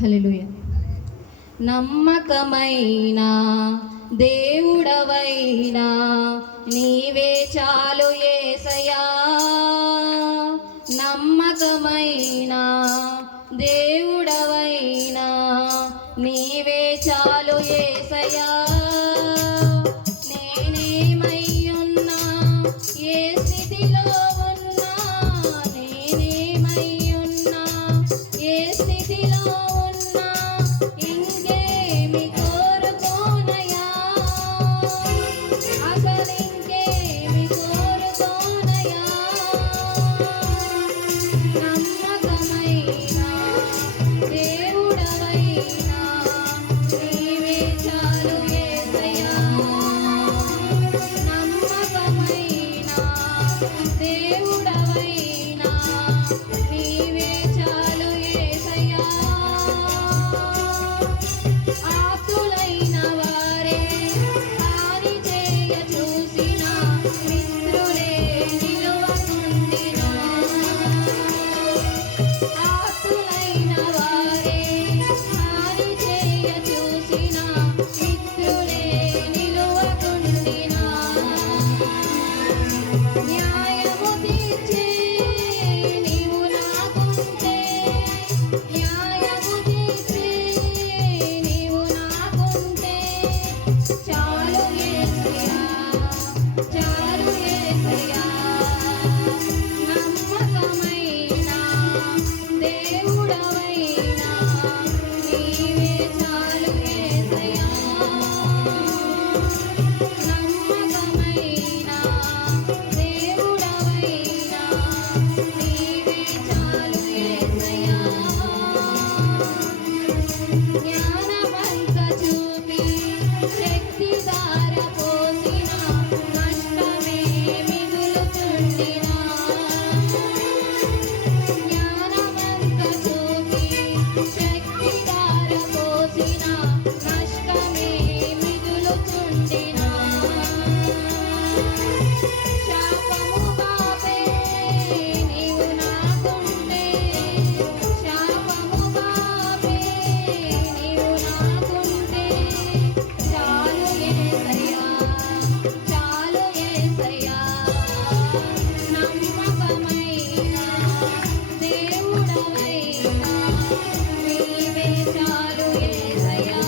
హల్లెలూయా. నమ్మకమైన దేవుడవైనా నీవే చాలు యేసయ్యా. నమ్మకమైన దేవుడవైనా నీవే చాలు యేసయ్యా. నేనేమయ్యున్నా ఏ స్థితిలో ఉన్నా, నేనేమయ్యున్నా ఏ స్థితిలో ఉన్నా ఇంకేమి కోరుకోనయా, అసలింకేమి కోరుకోనయా. నమ్మకమైన దేవుడవైనా నీవే చాలు యేసయ్యా. నమ్మకమైన దేవుడవైనా నీవే చాలు యేసయ్యా. ఆప్తులైన వారే హాని చేయ చూసిన మిత్రులే నిలువకుండినా. ఆప్తులైన వారే హాని చేయ చూసిన మిత్రులే నిలువకుండినా. న్యాయము తీర్చే నీవు నాకుంటే, న్యాయము తీర్చే నీవు నాకుంటే చాలు యేసయ్యా, చాలు యేసయ్యా. నమ్మకమైన దేవుడవైనా నీవే చాలు యేసయ్యా. నమ్మకమైన దేవుడవైనా నీవే చాలు యేసయ్యా. జ్ఞానమంత చూపి శక్తి ధార పోసిన నష్టమే మిగులుచుండినా. జ్ఞానమంత చూపి శక్తి ధార పోసిన నష్టమే మిగులుచుండినా. శాపము బాపే నీవు నాకుంటే, శాపము బాపే నీవు నాకుంటే చాలు యేసయ్యా, చాలు యేసయ్యా. నమ్మకమైన దేవుడవైనా నీవే చాలు యేసయ్యా.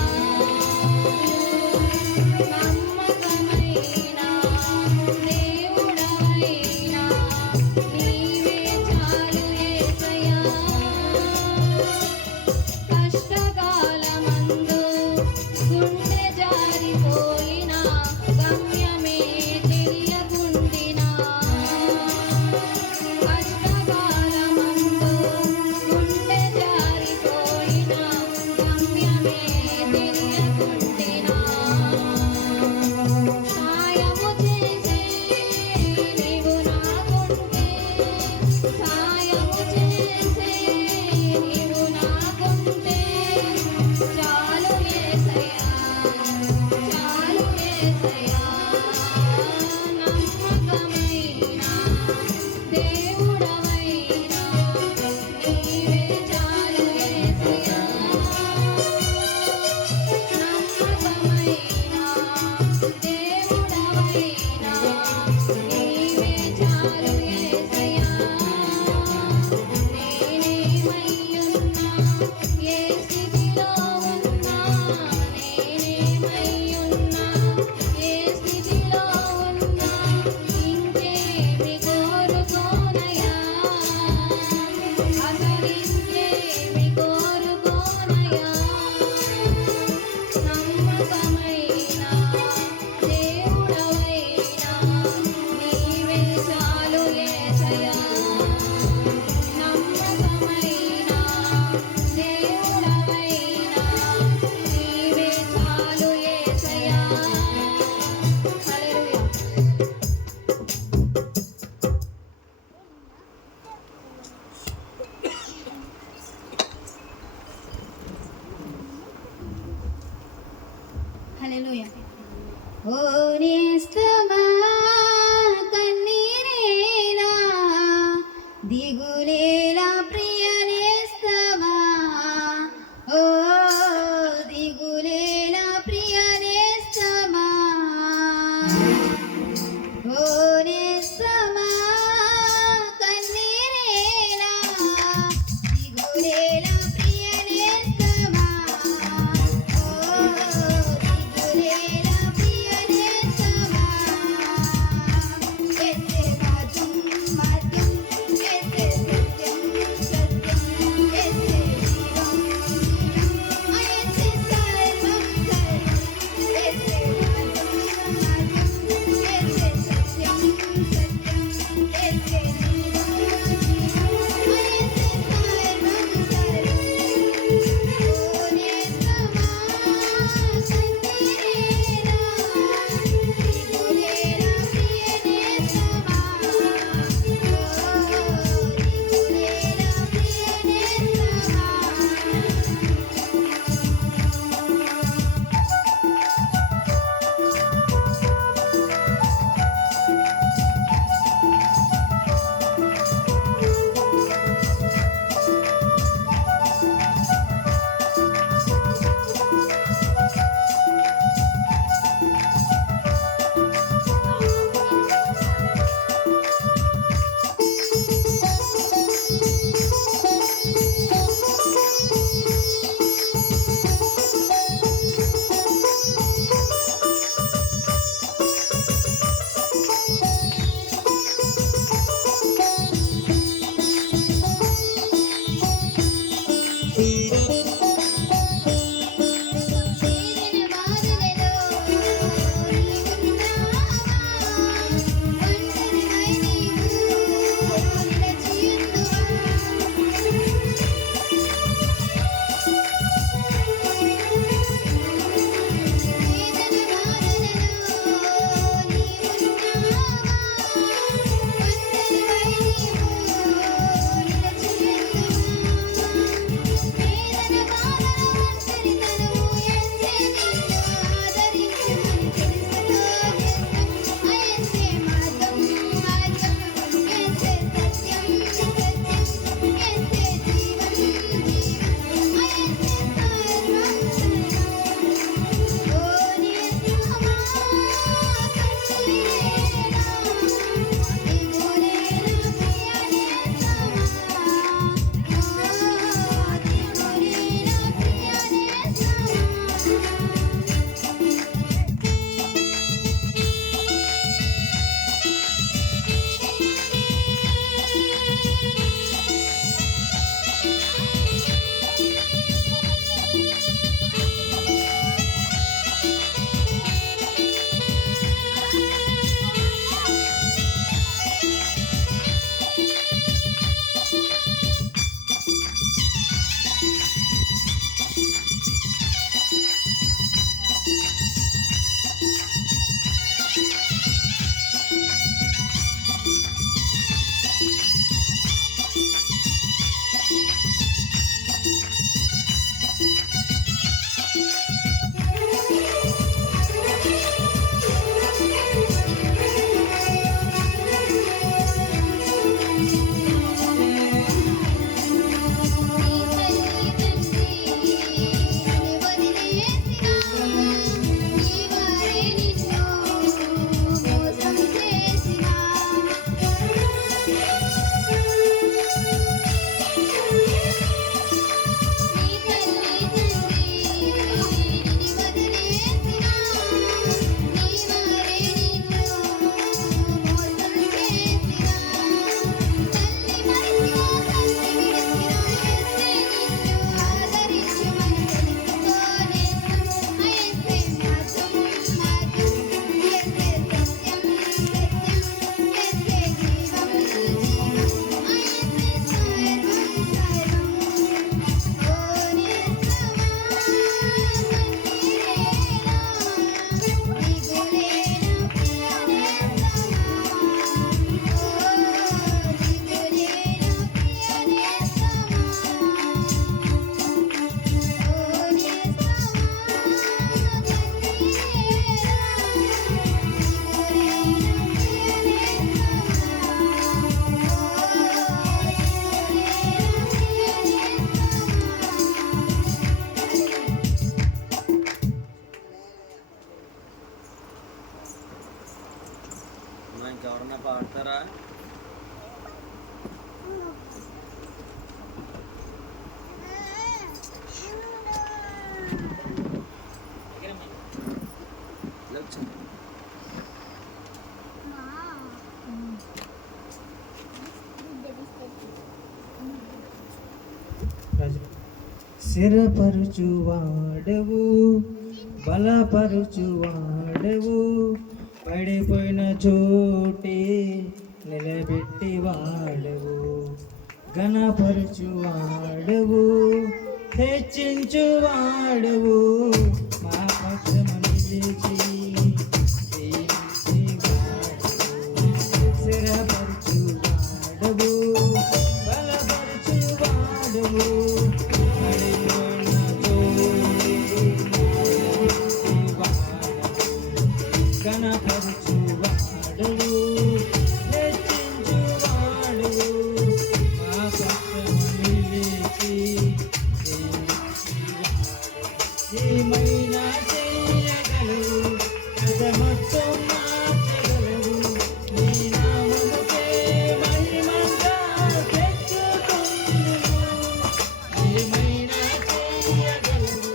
నమ్మకమైన దేవుడవైనా నీవే చాలు యేసయ్యా. కష్టకాలమందు గుండె జారిపోయిన గమ్యమే తెలియకుండినా. కష్టకాలమందు గుండె జారిపోయిన గమ్యమే తెలియకుండినా. సాయము చేసే నీవు నాకుంటే, సాయము చేసే నీవు నాకుంటే చాలు యేసయ్యా, చాలు యేసయ్యా. నమ్మకమైన దేవుడవైనా నీవే చాలు యేసయ్యా. నమ్మకమైన దేవుడవైనా నీవే చాలు యేసయ్యా. నేనేమయ్యున్నా ఏ స్థితిలో ఉన్నా, నేనేమయ్యున్నా ఏ స్థితిలో ఉన్నా ఇంకేమి కోరుకోనయా, అసలింకేమి కోరుకోనయా. నమ్మకమైన దేవుడవైనా నీవే చాలు యేసయ్యా. ఓనేస్తమా కన్నీరేలా దిగులేలా ప్రియనేస్తమా ఓ దిగులేలా ప్రియనేస్తమా ఎసే మార్గం మార్గం ఎసే సత్యం సత్యం ఎసే జీవం జీవం ఎసే సర్వం సర్వం ఎసే మార్గం మార్గం అమ్మా ఇంకెవరన్నా పాడతారా? ఇలా వచ్చింది. స్థిరపరుచువాడవు బలపరుచువాడవు పడిపోయిన చోటే నిలబెట్టి వాడవు ఘనపరుచువాడవు హెచ్చించువాడవు మా పక్షము నిలిచి స్థిరపరుచువాడవు బలపరుచువాడవు గణపరుచువాడవు హెచ్చించువాడవు మా పక్షము నిలిచి ఏమైనా చేయగలవు అదమొత్తం మార్చగలవు నీ నామముకే మహిమంగా తెచ్చుకుందుము ఏమైనా చేయగలవు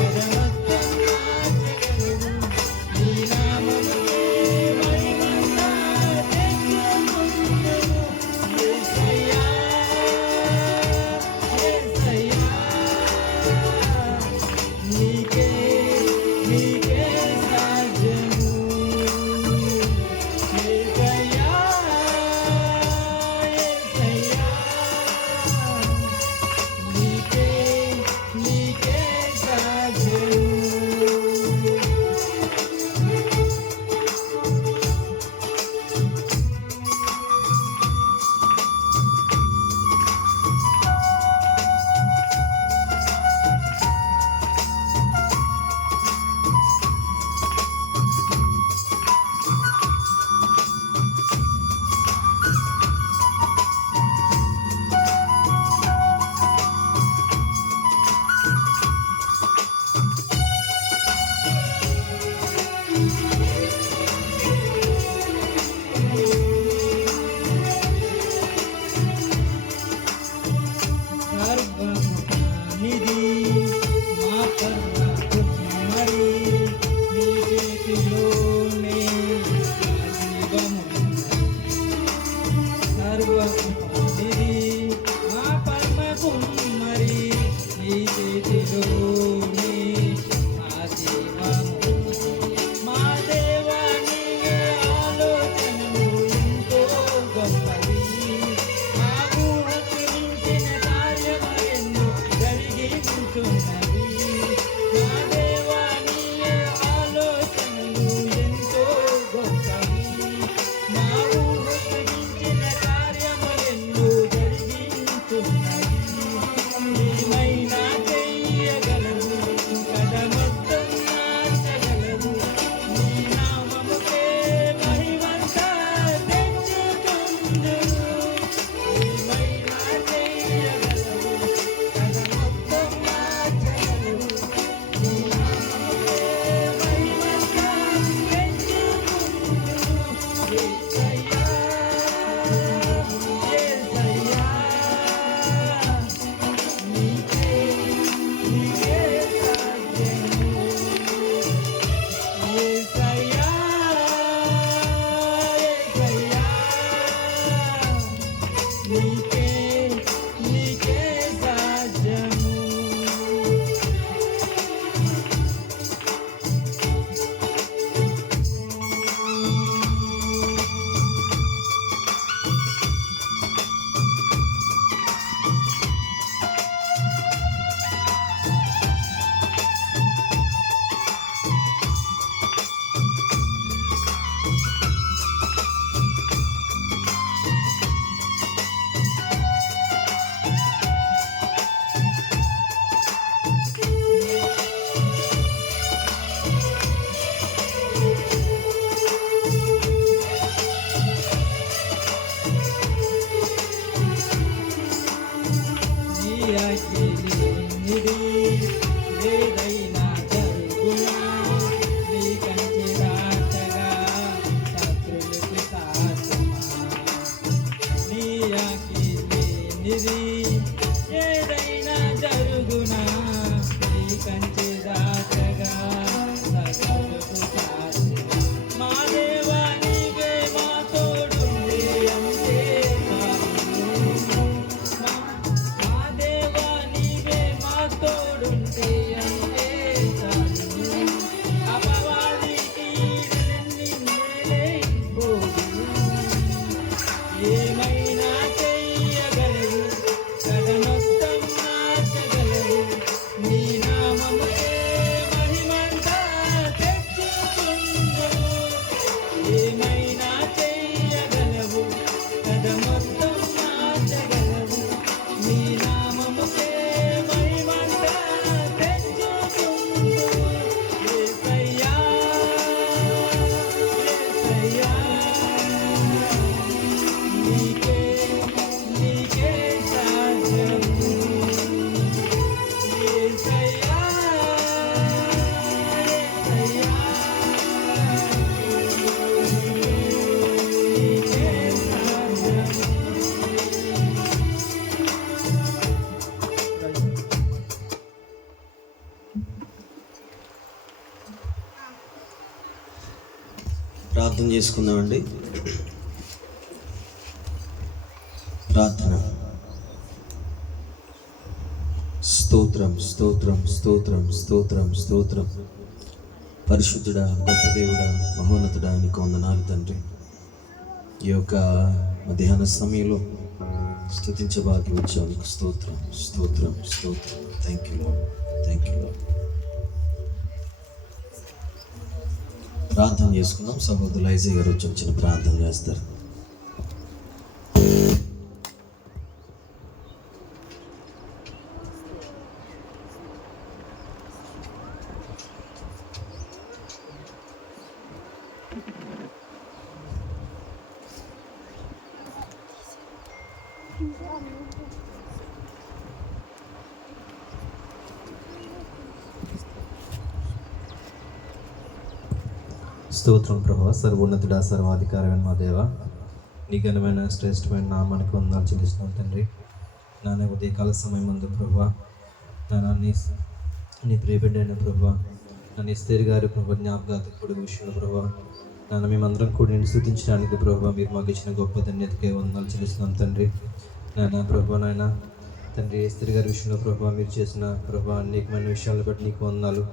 అదమొత్తం మార్చగలవు నీ నామముకే మహిమంగా తండ్రివి, ఏదైనా జరుగునా నీ కంచె దాటగా సకలకు సాధ్యం. మా దేవా నీవే మా తోడుండి అంతే చాలు. మా దేవా నీవే మా తోడుండి అంతే చాలు. అపవాది కీడులన్నీ మేలైపోవు. ఏమైనా చెయ్యగలవు, కథమొత్తం మార్చగలవు. నీ నామముకే మహిమంతా తెచ్చుకుందువు. ఏమైనా చెయ్యగలవు, కథమొత్తం మార్చగలవు. నీ నామముకే మహిమంతా తెచ్చుకుందువు. యేసయ్యా, యేసయ్యా, నీకే నీకే సాధ్యము. యేసయ్యా, యేసయ్యా, నీకే సాధ్యము. ప్రార్థన చేసుకుందామండి. ప్రార్థన. స్తోత్రం స్తోత్రం స్తోత్రం స్తోత్రం స్తోత్రం. పరిశుద్ధుడా, గొప్ప దేవుడా, మహోన్నతుడా, నీకు వందనాలు తండ్రి. ఈ యొక్క మధ్యాహ్న సమయంలో స్తుతించే భాగ్యం వచ్చావు. నీకు స్తోత్రం స్తోత్రం స్తోత్రం. Thank you lord, thank you lord. ప్రార్థన చేసుకున్నాం. సహోదరులు ఐజయ్ గారు వచ్చి వచ్చిన ప్రార్థన చేస్తారు. స్తోత్రం ప్రభువా, సర్వోన్నతుడా, సర్వాధికారమైన మా దేవ, నీ ఘనమైన శ్రేష్టమైన నామానికి వందనాలు చెల్లిస్తున్నాం తండ్రి. నాన్న ఉదయకాల సమయం ముందు ప్రభువా, నాన్న నీ ప్రియబిడ్డైన ప్రభువా, నన్ను ఎస్తేరు గారి ప్రభు జ్ఞాపకార్థకుడు విషయంలో ప్రభువా, నాన్న మేమందరం కూడా నేను స్తుతించడానికి ప్రభువా మీరు మాకు ఇచ్చిన గొప్ప ధన్యతకే వందనాలు చెల్లిస్తున్నాం తండ్రి. నాన్న ప్రభువా, నాయన తండ్రి ఎస్తేరు గారి విషయంలో ప్రభువా మీరు చేసిన ప్రభువా అనేకమైన విషయాలను బట్టి నీకు వందనాలు.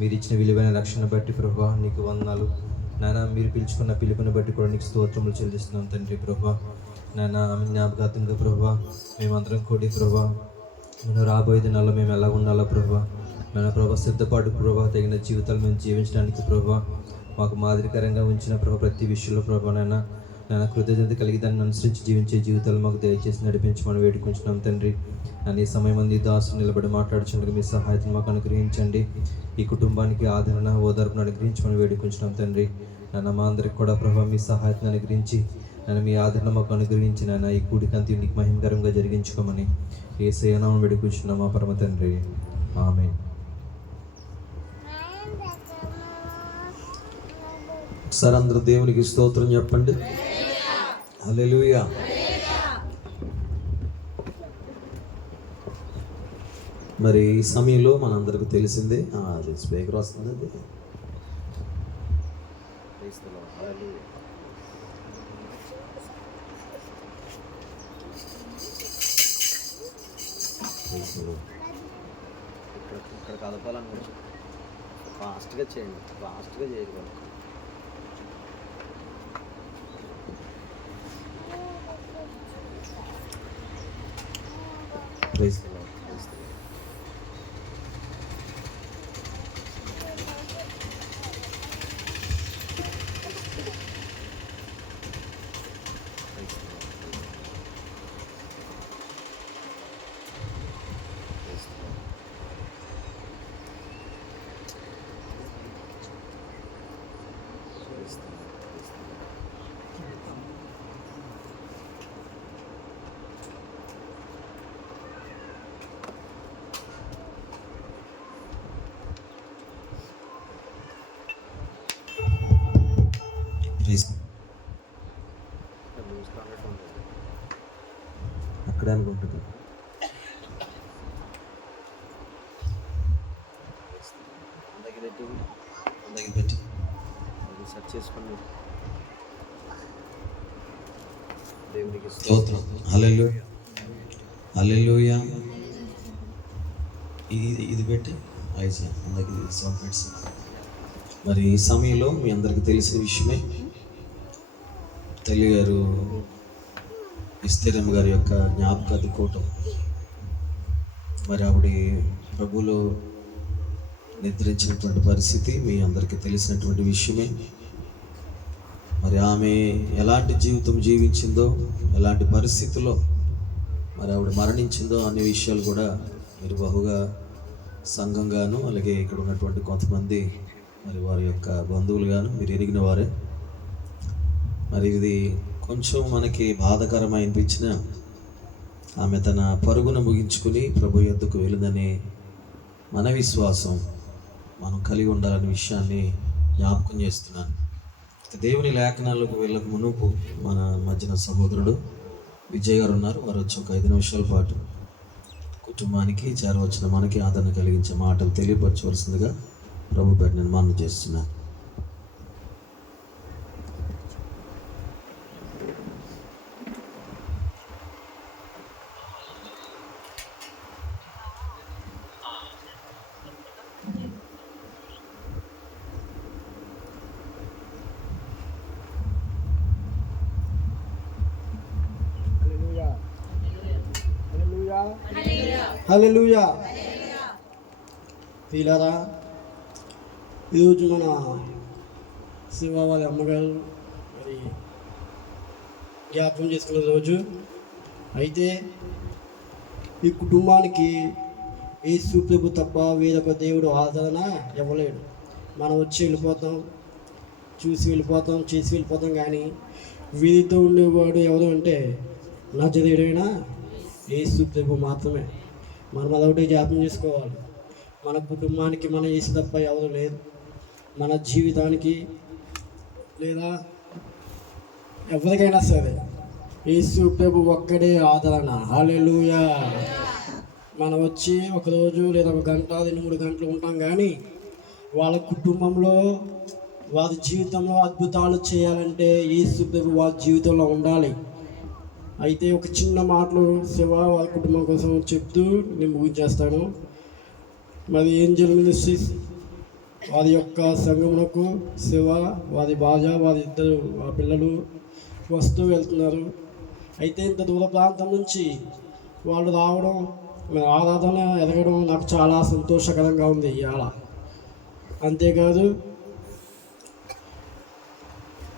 మీరు ఇచ్చిన విలువైన రక్షణ బట్టి ప్రభువా నీకు వందనాలు. నాన్న మీరు పిలుచుకున్న పిలుపుని బట్టి కూడా నీకు స్తోత్రములు చెల్లిస్తున్నాం తండ్రి. ప్రభువా నాన్న జ్ఞాపకార్థంగా ప్రభువా మేమందరం కూడి ప్రభువా మనం రాబోయే దినాల్లో మేము ఎలా ఉండాలో ప్రభువా, మన ప్రభా సిద్ధపాటు ప్రభా తగిన జీవితాలు మేము జీవించడానికి ప్రభా మాకు మాదిరికరంగా ఉంచిన ప్రభా ప్రతి విషయంలో ప్రభా నాన్న కృతజ్ఞత కలిగి దాన్ని అనుసరించి జీవించే జీవితాలు మాకు దయచేసి నడిపించమని వేడుకుంటున్నాం తండ్రి. నన్ను ఈ సమయం మంది దాసులు నిలబడి మాట్లాడుచుండగా మీ సహాయతను మాకు అనుగ్రహించండి. ఈ కుటుంబానికి ఆదరణ ఓదార్పును అనుగ్రహించమని వేడుకుంటున్నాం తండ్రి. నన్ను మా అందరికి కూడా ప్రభావ మీ సహాయతను అనుగ్రహించి నన్ను మీ ఆదరణ మాకు అనుగ్రహించి నాన్న ఈ కూడికంతి నీకు మహిమకరంగా జరిగించుకోమని యేసయ్య నామమున వేడుకుంటున్నాం మా పరమ తండ్రి. ఆమేన్. ఒకసారి అందరూ దేవునికి స్తోత్రం చెప్పండి. హల్లెలూయా. మరి ఈ సమయంలో మనందరికి తెలిసిందే, అది స్పీకర్ వస్తుంది. ఇక్కడ కదపాలనుకుంటు ఫాస్ట్గా చేయండి, ఫాస్ట్గా చేయగలరు. Praise the Lord, praise the Lord. అక్కడే అనుకుంటుంది. పెట్టి సెర్చ్ చేసుకోండి. దేవునికి స్తోత్రం. హల్లెలూయా, హల్లెలూయా. ఇది పెట్టి ఐజా అందరికి సౌండ్ పెట్టి. మరి ఈ సమయంలో మీ అందరికీ తెలిసిన విషయమే, తల్లి గారు ఇస్తేరమ్మ గారి యొక్క జ్ఞాపకాది కూటం. మరి ఆవిడ ప్రభులో నిద్రించినటువంటి పరిస్థితి మీ అందరికీ తెలిసినటువంటి విషయమే. మరి ఆమె ఎలాంటి జీవితం జీవించిందో, ఎలాంటి పరిస్థితుల్లో మరి ఆవిడ మరణించిందో అనే విషయాలు కూడా మీరు బహుగా సంఘంగాను, అలాగే ఇక్కడ ఉన్నటువంటి కొంతమంది మరి వారి యొక్క బంధువులుగాను మీరు ఎరిగిన వారే. మరి ఇది కొంచెం మనకి బాధాకరం అనిపించిన, ఆమె తన పరుగున ముగించుకుని ప్రభు యొద్దకు వెళ్ళిందనే మన విశ్వాసం మనం కలిగి ఉండాలనే విషయాన్ని జ్ఞాపకం చేస్తున్నాను. దేవుని లేఖనాలకు వెళ్ళక మునుపు మన మధ్యన సహోదరుడు విజయ్ గారు ఉన్నారు. వారు వచ్చి ఒక 5 నిమిషాల పాటు కుటుంబానికి చేరవచ్చిన మనకి ఆదరణ కలిగించే మాటలు తెలియపరచవలసిందిగా ప్రభు పేట నేను మనవి చేస్తున్నాను. హల్లెలూయా. ప్రియులారా, ఈరోజు మన శివ వాళ్ళ అమ్మగారు మరి జ్ఞాపకం చేసుకున్న రోజు. అయితే ఈ కుటుంబానికి యేసు ప్రభు తప్ప వేరొక దేవుడు ఆదరణ ఇవ్వలేడు. మనం వచ్చి వెళ్ళిపోతాం, చూసి వెళ్ళిపోతాం, చేసి వెళ్ళిపోతాం. కానీ వీరితో ఉండేవాడు ఎవరు అంటే నజరేయుడైన యేసు ప్రభు మాత్రమే. మనం అదొకటి జ్ఞాపకం చేసుకోవాలి. మన కుటుంబానికి మన యేసు తప్ప ఎవరు లేదు. మన జీవితానికి లేదా ఎవరికైనా సరే యేసు ప్రభు ఒక్కడే ఆదరణ. హల్లెలూయా. మనం వచ్చి ఒకరోజు లేదా 1 గంట 2-3 గంటలు ఉంటాం, కానీ వాళ్ళ కుటుంబంలో వారి జీవితంలో అద్భుతాలు చేయాలంటే యేసు ప్రభు వారి జీవితంలో ఉండాలి. అయితే ఒక చిన్న మాటలు శివ వాళ్ళ కుటుంబం కోసం చెప్తూ నేను ముగించేస్తాను. మరి ఏంజెల్ మినిస్ట్రీస్ వారి యొక్క సంఘమునకు శివ, వారి భార్య, వారి 2 పిల్లలు వస్తూ వెళ్తున్నారు. అయితే ఇంత దూర ప్రాంతం నుంచి వాళ్ళు రావడం, ఆరాధన ఎదగడం నాకు చాలా సంతోషకరంగా ఉంది ఇవాళ. అంతేకాదు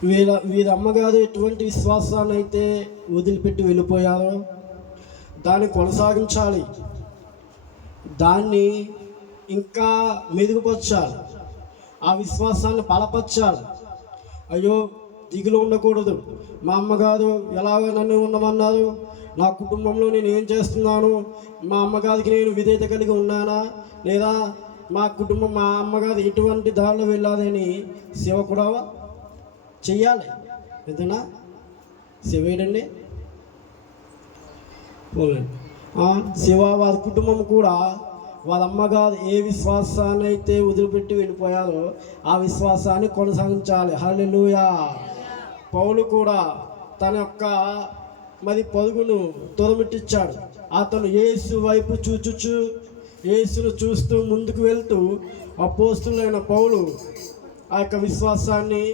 వీరి అమ్మగారు ఎటువంటి విశ్వాసాన్ని అయితే వదిలిపెట్టి వెళ్ళిపోయారో దాన్ని కొనసాగించాలి, దాన్ని ఇంకా మెరుగుపరచాలి, ఆ విశ్వాసాన్ని బలపరచాలి. అయ్యో దిగులు ఉండకూడదు. మా అమ్మగారు ఎలాగ నన్ను ఉండమన్నారు, నా కుటుంబంలో నేను ఏం చేస్తున్నాను, మా అమ్మగారికి నేను విధేయత కలిగి ఉన్నానా, లేదా మా కుటుంబం మా అమ్మగారు ఎటువంటి దారిలో వెళ్ళాలని శివ కూడా చెయ్యాలి. ఎంతనా శివ ఏంటండి శివ వారి కుటుంబం కూడా వాళ్ళ అమ్మగారు ఏ విశ్వాసాన్ని అయితే వదిలిపెట్టి వెళ్ళిపోయారో ఆ విశ్వాసాన్ని కొనసాగించాలి. హల్లెలూయా. పౌలు కూడా తన యొక్క మరి పరుగును తొలమిట్టించాడు. అతను యేసు వైపు చూచుచు యేసును చూస్తూ ముందుకు వెళ్తూ అపోస్తులైన పౌలు ఆ యొక్క విశ్వాసాన్ని,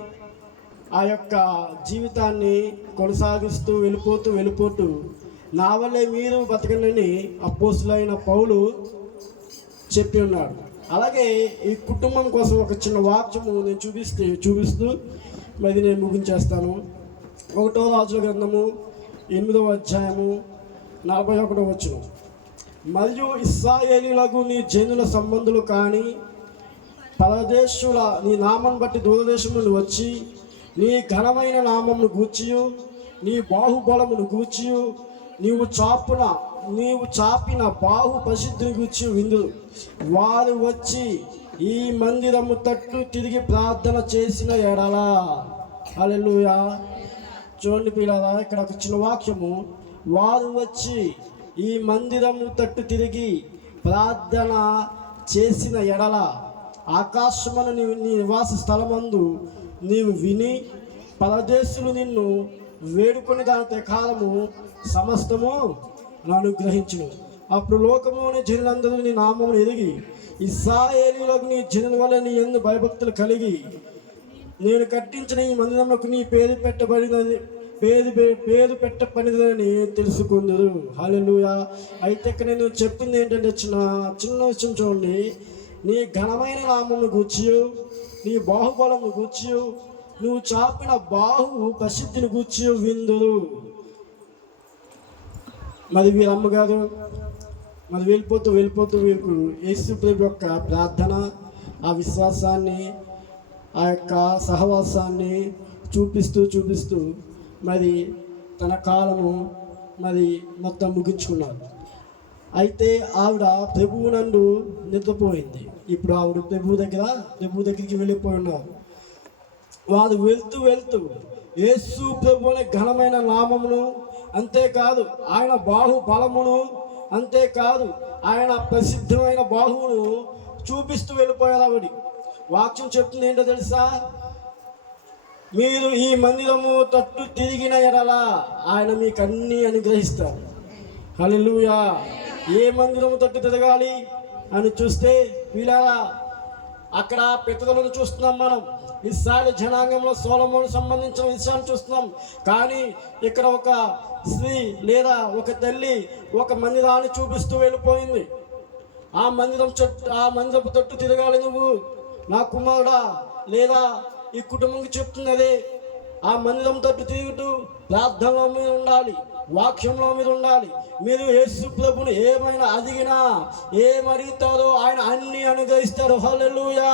ఆ యొక్క జీవితాన్ని కొనసాగిస్తూ వెళ్ళిపోతూ నా వల్లే మీరు బతకండి అపోస్తులైన పౌలు చెప్పి ఉన్నాడు. అలాగే ఈ కుటుంబం కోసం ఒక చిన్న వాక్యము నేను చూపిస్తూ మరి నేను ముగించేస్తాను. 1వ రాజుల గ్రంథము 8వ అధ్యాయము 41వ వచనం. మరియు ఇశ్రాయేలీయులకు నీ జనుల సంబంధులు కానీ పరదేశుల నీ నామం బట్టి దూరదేశం నుండి వచ్చి నీ ఘనమైన నామమును గూర్చియు నీ బాహుబలమును గూర్చియు నీవు చాపిన బాహు ప్రసిద్ధిని గూర్చి విందురు. వారు వచ్చి ఈ మందిరము తట్టు తిరిగి ప్రార్థన చేసిన ఎడల. హల్లెలూయా. చూడండి పిల్లరా, ఇక్కడ ఒక చిన్న వాక్యము. వారు వచ్చి ఈ మందిరము తట్టు తిరిగి ప్రార్థన చేసిన ఎడల ఆకాశమున నీ నివాస స్థలమందు నీవు విని పరదేశులు నిన్ను వేడుకొని దాని కాలము సమస్తము అనుగ్రహించును. అప్పుడు లోకములోని జనులందరూ నీ నామమును ఎరిగి ఇశ్రాయేలీయులకు నీ జనుల వల్ల నీ యందు భయభక్తులు కలిగి నేను కట్టించిన ఈ మందిరమునకు నీ పేరు పెట్టబడినదని తెలుసుకుందరు. హల్లెలూయా. అయితే ఇక్కడ నేను చెప్పింది ఏంటంటే చిన్న విషయం చూడండి. నీ ఘనమైన నామమును గూర్చి, నీ బాహుబలమును గూర్చి, నువ్వు చాపిన బాహు ప్రసిద్ధిని గూర్చి విందురు. మరి వీళ్ళ అమ్మగారు మరి వెళ్ళిపోతూ వీరికి యేసు ప్రభు యొక్క ప్రార్థన, ఆ విశ్వాసాన్ని, ఆ యొక్క సహవాసాన్ని చూపిస్తూ మరి తన కాలము మరి మొత్తం ముగించుకున్నారు. అయితే ఆవిడ ప్రభువు నందు నిద్రపోయింది. ఇప్పుడు ఆవిడ ప్రభు దగ్గరికి వెళ్ళిపోయి ఉన్నారు. వారు వెళ్తూ యేసు ప్రభు అనే ఘనమైన నామమును, అంతేకాదు ఆయన బాహుబలమును, అంతేకాదు ఆయన ప్రసిద్ధమైన బాహువును చూపిస్తూ వెళ్ళిపోయారు. ఆవిడ వాక్యం చెప్తుంది ఏంటో తెలుసా? మీరు ఈ మందిరము తట్టు తిరిగిన ఎడల ఆయన మీకు అన్నీ అనుగ్రహిస్తారు. హల్లెలూయా. ఏ మందిరము తట్టు తిరగాలి అని చూస్తే వీళ్ళ అక్కడ పితరులను చూస్తున్నాం మనం. ఇశ్రాయేలు జనాంగంలో సొలొమోను సంబంధించిన విషయాన్ని చూస్తున్నాం. కానీ ఇక్కడ ఒక స్త్రీ లేదా ఒక తల్లి ఒక మందిరాన్ని చూపిస్తూ వెళ్ళిపోయింది. ఆ మందిరపు తట్టు తిరగాలి నువ్వు నా కుమారుడా, లేదా ఈ కుటుంబంకి చెప్తున్నదే. ఆ మందిరం తట్టు తిరుగుతూ ప్రార్థనలో మీరు ఉండాలి, వాక్యంలో మీరు ఉండాలి. మీరు యేసు ప్రభుని ఏమైనా అడిగినా, ఏమడుగుతారో ఆయన అన్ని అనుగ్రహిస్తారు. హల్లెలూయా.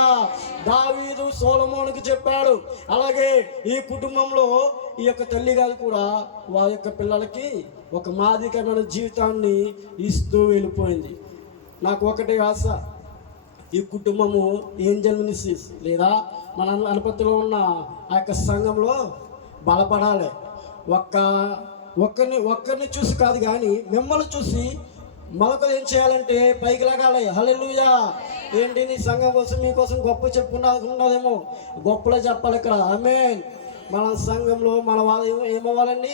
దావీదు సొలొమోనుకి చెప్పాడు. అలాగే ఈ కుటుంబంలో ఈ యొక్క తల్లి గారు కూడా వారి యొక్క పిల్లలకి ఒక మాదిరికమైన జీవితాన్ని ఇస్తూ వెళ్ళిపోయింది. నాకు ఒకటే ఆశ, ఈ కుటుంబము ఏంజల్ మినిస్ట్రీస్ లేదా మన అనుపత్తిలో ఉన్న ఆ యొక్క సంఘంలో బలపడాలి. ఒక్కరిని చూసి కాదు, కానీ మిమ్మల్ని చూసి మరొకరు ఏం చేయాలంటే పైకి లాగాలి. హల్లెలూయా. ఏంటి నీ సంఘం కోసం మీకోసం గొప్ప చెప్పుకున్నదేమో, గొప్పలో చెప్పాలి ఇక్కడ. ఆమేన్. మన సంఘంలో మన వాళ్ళు ఏమవ్వాలండి?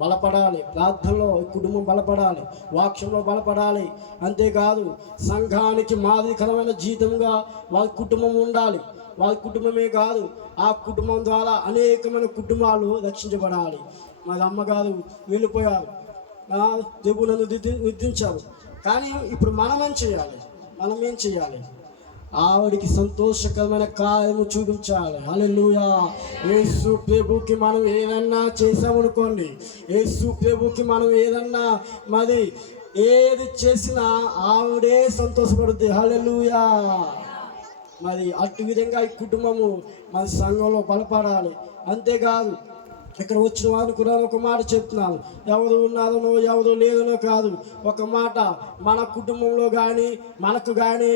బలపడాలి. ప్రార్థనలో కుటుంబం బలపడాలి, వాక్యంలో బలపడాలి. అంతేకాదు సంఘానికి మాదిరికరమైన జీవితంగా వాళ్ళ కుటుంబం ఉండాలి. వాళ్ళ కుటుంబమే కాదు, ఆ కుటుంబం ద్వారా అనేకమైన కుటుంబాలు రక్షించబడాలి. మా అమ్మగారు వెళ్ళిపోయారు, దేవుడు నన్ను నిర్దించారు. కానీ ఇప్పుడు మనం ఏం చేయాలి? ఆవిడికి సంతోషకరమైన కార్యము చూపించాలి. హల్లెలూయా. యేసు ప్రభుకి మనం ఏదన్నా చేసామనుకోండి, యేసు ప్రభుకి మనం ఏదన్నా మరి ఏది చేసినా ఆవిడే సంతోషపడుద్ది. హల్లెలూయా. మరి అటు విధంగా ఈ కుటుంబము మన సంఘంలో బలపడాలి. అంతేకాదు ఇక్కడ వచ్చిన వారిని కూడా ఒక మాట చెప్తున్నాను. ఎవరు ఉన్నారనో ఎవరు లేదనో కాదు, ఒక మాట మన కుటుంబంలో కానీ మనకు కానీ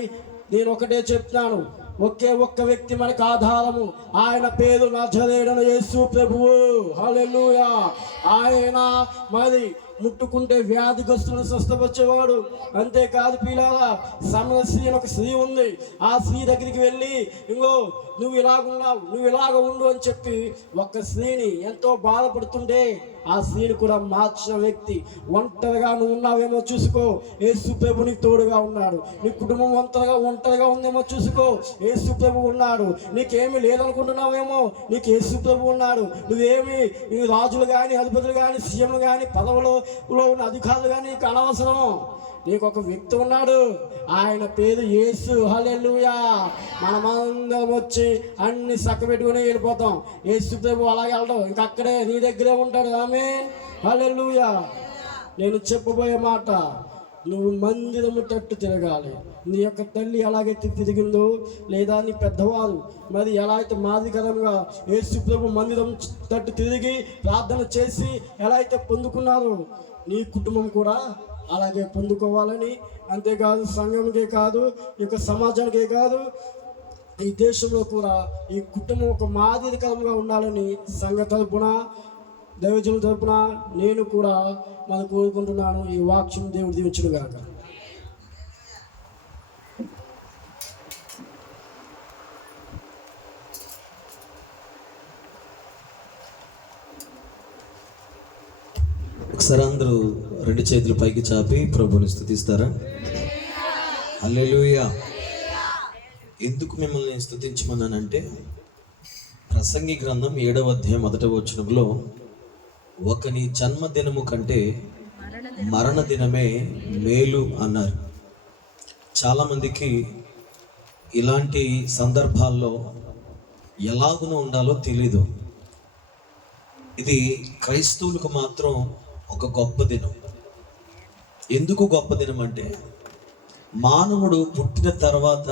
నేను ఒకటే చెప్తున్నాను. ఒక్క వ్యక్తి మనకు ఆధారము. ఆయన పేరు నజరేయుడైన యేసు ప్రభువు. హల్లెలూయా. ఆయన మరి ముట్టుకుంటే వ్యాధిగ్రస్తులను స్వస్థపరిచేవాడు. అంతేకాదు పిల్లల సమస్య ఒక స్త్రీ ఉంది. ఆ స్త్రీ దగ్గరికి వెళ్ళి ఇంకో నువ్వు ఇలాగున్నావు, నువ్వు ఇలాగ ఉండు అని చెప్పి ఒక స్త్రీని ఎంతో బాధపడుతుంటే ఆ స్త్రీని కూడా మార్చిన వ్యక్తి. ఒంటరిగా నువ్వు ఉన్నావేమో చూసుకో, యేసు ప్రభు నీకు తోడుగా ఉన్నాడు. నీ కుటుంబం ఒంటరిగా ఉందేమో చూసుకో, యేసు ప్రభు ఉన్నాడు. నీకేమీ లేదనుకుంటున్నావేమో, నీకు యేసు ప్రభు ఉన్నాడు. నువ్వేమి రాజులు కానీ అధిపతులు కానీ సీఎంలు కానీ పదవులో ఉన్న అధికారులు కానీ నీకు అనవసరం. నీకు ఒక వ్యక్తి ఉన్నాడు, ఆయన పేరు యేసు. హల్లెలూయా. మనమందరం వచ్చి అన్ని చక్కబెట్టుకుని వెళ్ళిపోతాం. యేసు ప్రభు అలాగే వెళ్ళడం, ఇంకా అక్కడే నీ దగ్గరే ఉంటాడు. ఆమేన్. హల్లెలూయా. నేను చెప్పబోయే మాట, నువ్వు మందిరము తట్టు తిరగాలి. నీ యొక్క తల్లి ఎలాగైతే తిరిగిందో, లేదా నీ పెద్దవారు మరి ఎలా అయితే మాదిరికరంగా యేసు ప్రభు మందిరం తట్టు తిరిగి ప్రార్థన చేసి ఎలా అయితే పొందుకున్నారో, నీ కుటుంబం కూడా అలాగే పొందుకోవాలని. అంతేకాదు సంఘంకే కాదు, ఈ యొక్క సమాజానికే కాదు, ఈ దేశంలో కూడా ఈ కుటుంబం ఒక మాదిరికరంగా ఉండాలని సంఘ తరపున దైవజనుల తరపున నేను కూడా మనం కోరుకుంటున్నాను. ఈ వాక్యం దేవుడు దీవించునుగాక. ఒకసారి అందరూ రెండు చేతులు పైకి చాపి ప్రభుని స్తుతిస్తారా? హల్లెలూయా. ఎందుకు మిమ్మల్ని స్తుతించమన్నానంటే, ప్రసంగి గ్రంథం 7వ అధ్యాయం 1వ వచనంలో ఒకని జన్మదినము కంటే మరణ దినమే మేలు అన్నారు. చాలామందికి ఇలాంటి సందర్భాల్లో ఎలాగునూ ఉండాలో తెలీదు. ఇది క్రైస్తవులకు మాత్రం ఒక గొప్ప దినం. ఎందుకు గొప్ప దినం అంటే, మానవుడు పుట్టిన తర్వాత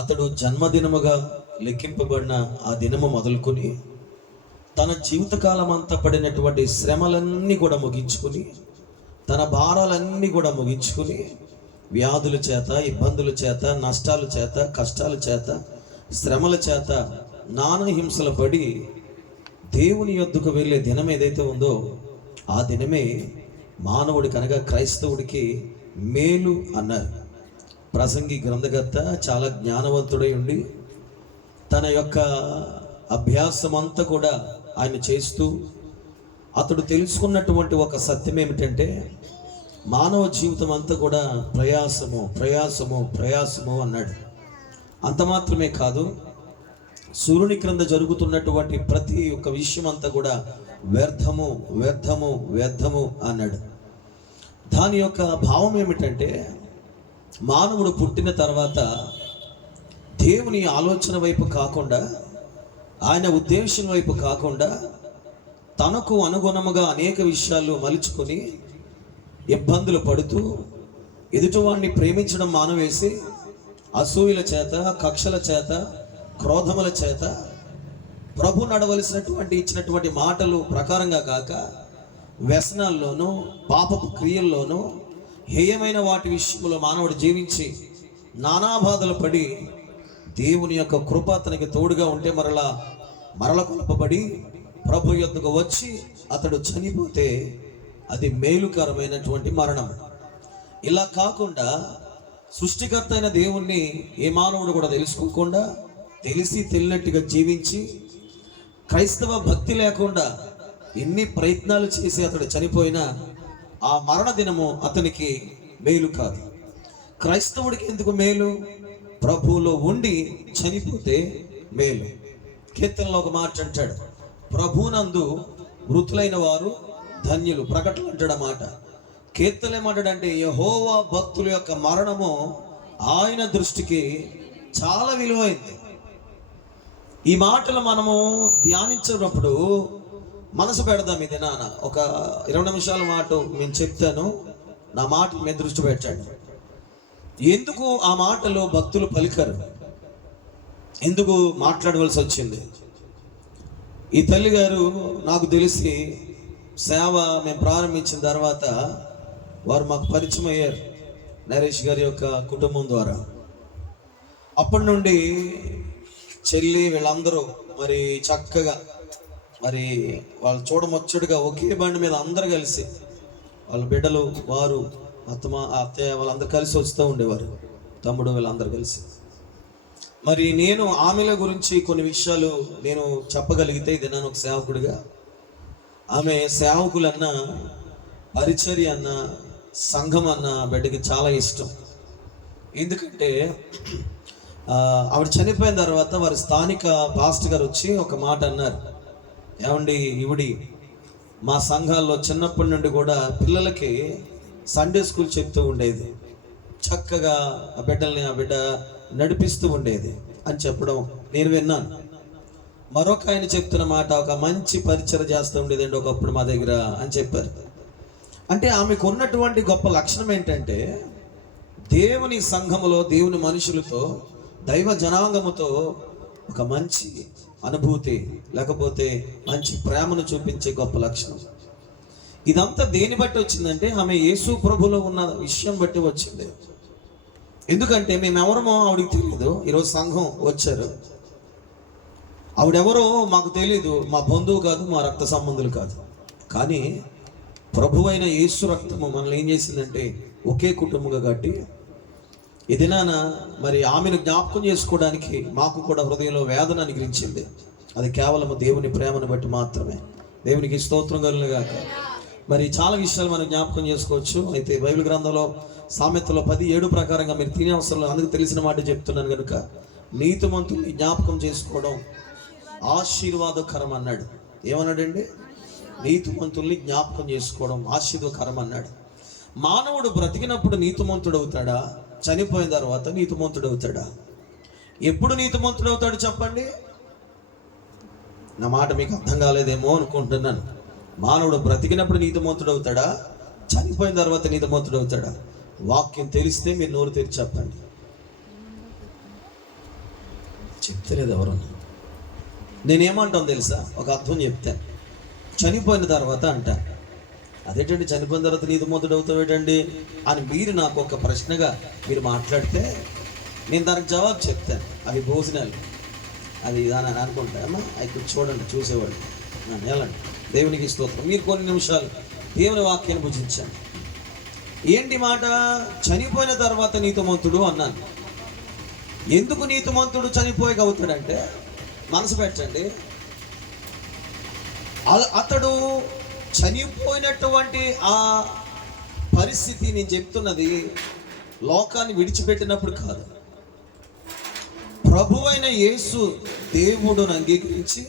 అతడు జన్మదినముగా లెక్కింపబడిన ఆ దినము మొదలుకొని తన జీవితకాలం అంతా పడినటువంటి శ్రమలన్నీ కూడా ముగించుకుని, తన భారాలన్నీ కూడా ముగించుకుని, వ్యాధుల చేత, ఇబ్బందుల చేత, నష్టాల చేత, కష్టాల చేత, శ్రమల చేత నానా హింసలు పడి దేవుని యొద్దకు వెళ్ళే దినం ఏదైతే ఉందో ఆ దినమే మానవుడికి అనగా క్రైస్తవుడికి మేలు అన్నారు. ప్రసంగి గ్రంథకర్త చాలా జ్ఞానవంతుడై ఉండి తన యొక్క అభ్యాసం అంతా కూడా ఆయన చేస్తూ అతడు తెలుసుకున్నటువంటి ఒక సత్యం ఏమిటంటే, మానవ జీవితం అంతా కూడా ప్రయాసము ప్రయాసము ప్రయాసము అన్నాడు. అంత మాత్రమే కాదు, సూర్యుని క్రింద జరుగుతున్నటువంటి ప్రతి ఒక్క విషయం అంతా కూడా వ్యర్థము వ్యర్థము వ్యర్థము అన్నాడు. దాని యొక్క భావం ఏమిటంటే, మానవుడు పుట్టిన తర్వాత దేవుని ఆలోచన వైపు కాకుండా, ఆయన ఉద్దేశం వైపు కాకుండా, తనకు అనుగుణముగా అనేక విషయాలు మలుచుకొని ఇబ్బందులు పడుతూ ఎదుటివాడిని ప్రేమించడం మానవేసి అసూయల చేత, కక్షల చేత, క్రోధముల చేత ప్రభు నడవలసినటువంటి ఇచ్చినటువంటి మాటలు ప్రకారంగా కాక వ్యసనాల్లోనూ పాపపు క్రియల్లోనూ హేయమైన వాటి విషయంలో మానవుడు జీవించి నానా బాధలు పడి దేవుని యొక్క కృప అతనికి తోడుగా ఉంటే మరల కొలపబడి ప్రభు యొద్దకు వచ్చి అతడు చనిపోతే అది మేలుకరమైనటువంటి మరణం. ఇలా కాకుండా సృష్టికర్త అయిన దేవుణ్ణి ఏ మానవుడు కూడా తెలుసుకోకుండా తెలిసి తెలియనట్టుగా జీవించి క్రైస్తవ భక్తి లేకుండా ఎన్ని ప్రయత్నాలు చేసి అతడు చనిపోయినా ఆ మరణ దినము అతనికి మేలు కాదు. క్రైస్తవుడికి ఎందుకు మేలు? ప్రభువులో ఉండి చనిపోతే మేలు. కీర్తనలో ఒక మాట అంటాడు, ప్రభునందు మృతులైన వారు ధన్యులు. ప్రకటన అంటాడు ఆ మాట. కీర్తన ఏమంటాడంటే, యెహోవా భక్తుల యొక్క మరణము ఆయన దృష్టికి చాలా విలువైంది. ఈ మాటలు మనము ధ్యానించినప్పుడు మనసు పెడదాం. ఇది నాన్న ఒక 20 నిమిషాల మాట నేను చెప్తాను, నా మాట మీద దృష్టి పెట్టండి. ఎందుకు ఆ మాటలు భక్తులు పలికరు? ఎందుకు మాట్లాడవలసి వచ్చింది? ఈ తల్లి గారు నాకు తెలిసి సేవ మేము ప్రారంభించిన తర్వాత వారు మాకు పరిచయం అయ్యారు నరేష్ గారి యొక్క కుటుంబం ద్వారా. అప్పటి నుండి చెల్లి వీళ్ళందరూ మరి చక్కగా మరి వాళ్ళు చూడముచ్చడుగా ఒకే బండి మీద అందరు కలిసి, వాళ్ళ బిడ్డలు, వారు, అత్తయ్య వాళ్ళందరూ కలిసి వస్తూ ఉండేవారు, తమ్ముడు వీళ్ళందరూ కలిసి. మరి నేను ఆమెల గురించి కొన్ని విషయాలు నేను చెప్పగలిగితే ఇది నేను ఒక సేవకుడిగా, ఆమె సేవకులన్న, పరిచర్య అన్న, సంఘం అన్న బిడ్డకి చాలా ఇష్టం. ఎందుకంటే ఆవిడ చనిపోయిన తర్వాత వారి స్థానిక పాస్టర్ గారు వచ్చి ఒక మాట అన్నారు, ఏమండి ఇవిడి మా సంఘాల్లో చిన్నప్పటి నుండి కూడా పిల్లలకి సండే స్కూల్ చెప్తూ ఉండేది, చక్కగా ఆ బిడ్డ నడిపిస్తూ ఉండేది అని చెప్పడం నేను విన్నాను. మరొక ఆయన చెప్తున్న మాట, ఒక మంచి పరిచయం చేస్తూ ఉండేదండి ఒకప్పుడు మా దగ్గర అని చెప్పారు. అంటే ఆమెకు ఉన్నటువంటి గొప్ప లక్షణం ఏంటంటే, దేవుని సంఘములో, దేవుని మనుషులతో, దైవ జనాంగముతో ఒక మంచి అనుభూతి, లేకపోతే మంచి ప్రేమను చూపించే గొప్ప లక్షణం. ఇదంతా దేని బట్టి వచ్చిందంటే, ఆమె యేసు ప్రభులో ఉన్న విషయం బట్టి వచ్చింది. ఎందుకంటే మేమెవరమో ఆవిడికి తెలియదు. ఈరోజు సంఘం వచ్చారు, ఆవిడెవరో మాకు తెలీదు, మా బంధువు కాదు, మా రక్త సంబంధులు కాదు. కానీ ప్రభువైన యేసు రక్తము మనల్ని ఏం చేసిందంటే ఒకే కుటుంబంగా కట్టి ఇదినాన మరి ఆమెను జ్ఞాపకం చేసుకోవడానికి మాకు కూడా హృదయంలో వేదన అనుగ్రహించింది. అది కేవలం దేవుని ప్రేమను బట్టి మాత్రమే. దేవునికి స్తోత్రం కలుగునుగాక. మరి చాలా విషయాలు మనం జ్ఞాపకం చేసుకోవచ్చు. అయితే బైబిల్ గ్రంథంలో సామెతలో 10:7 ప్రకారంగా మీరు తినే అవసరం అందుకు తెలిసిన మాట చెప్తున్నాను కనుక నీతిమంతుల్ని జ్ఞాపకం చేసుకోవడం ఆశీర్వాదకరం అన్నాడు. ఏమన్నాడండి? నీతిమంతుల్ని జ్ఞాపకం చేసుకోవడం ఆశీర్వాదకరం అన్నాడు. మానవుడు బ్రతికినప్పుడు నీతిమంతుడు అవుతాడా? చనిపోయిన తర్వాత నీతిమంతుడు అవుతాడా? ఎప్పుడు నీతిమంతుడు అవుతాడు చెప్పండి? నా మాట మీకు అర్థం కాలేదేమో అనుకుంటున్నాను. మానవుడు బ్రతికినప్పుడు నీతిమంతుడు అవుతాడా? చనిపోయిన తర్వాత నీతిమంతుడు అవుతాడా? వాక్యం తెలిస్తే మీరు నోరు తెరిచి చెప్పండి. చెప్తలేదు ఎవరు. నేనేమంటాను తెలుసా? ఒక అర్థం చెప్తాను. చనిపోయిన తర్వాత అంటాను. అదేంటండి చనిపోయిన తర్వాత నీతిమంతుడు అవుతావేటండి అని మీరు నాకు ఒక ప్రశ్నగా మీరు మాట్లాడితే నేను దానికి జవాబు చెప్తాను. అవి భోజనాలు అది అని అనుకుంటామా? అవి చూడండి, చూసేవాళ్ళు వెళ్ళండి. దేవునికి స్తోత్రం. మీరు కొన్ని నిమిషాలు దేవుని వాక్యాన్ని భుజించండి. ఏంటి మాట? చనిపోయిన తర్వాత నీతిమంతుడు అన్నాను. ఎందుకు నీతిమంతుడు చనిపోయి అవుతాడంటే మనసు పెట్టండి, అతడు చనిపోయినటువంటి ఆ పరిస్థితి నేను చెప్తున్నది లోకాన్ని విడిచిపెట్టినప్పుడు కాదు. ప్రభువైన యేసు దేవుడును అంగీకరించి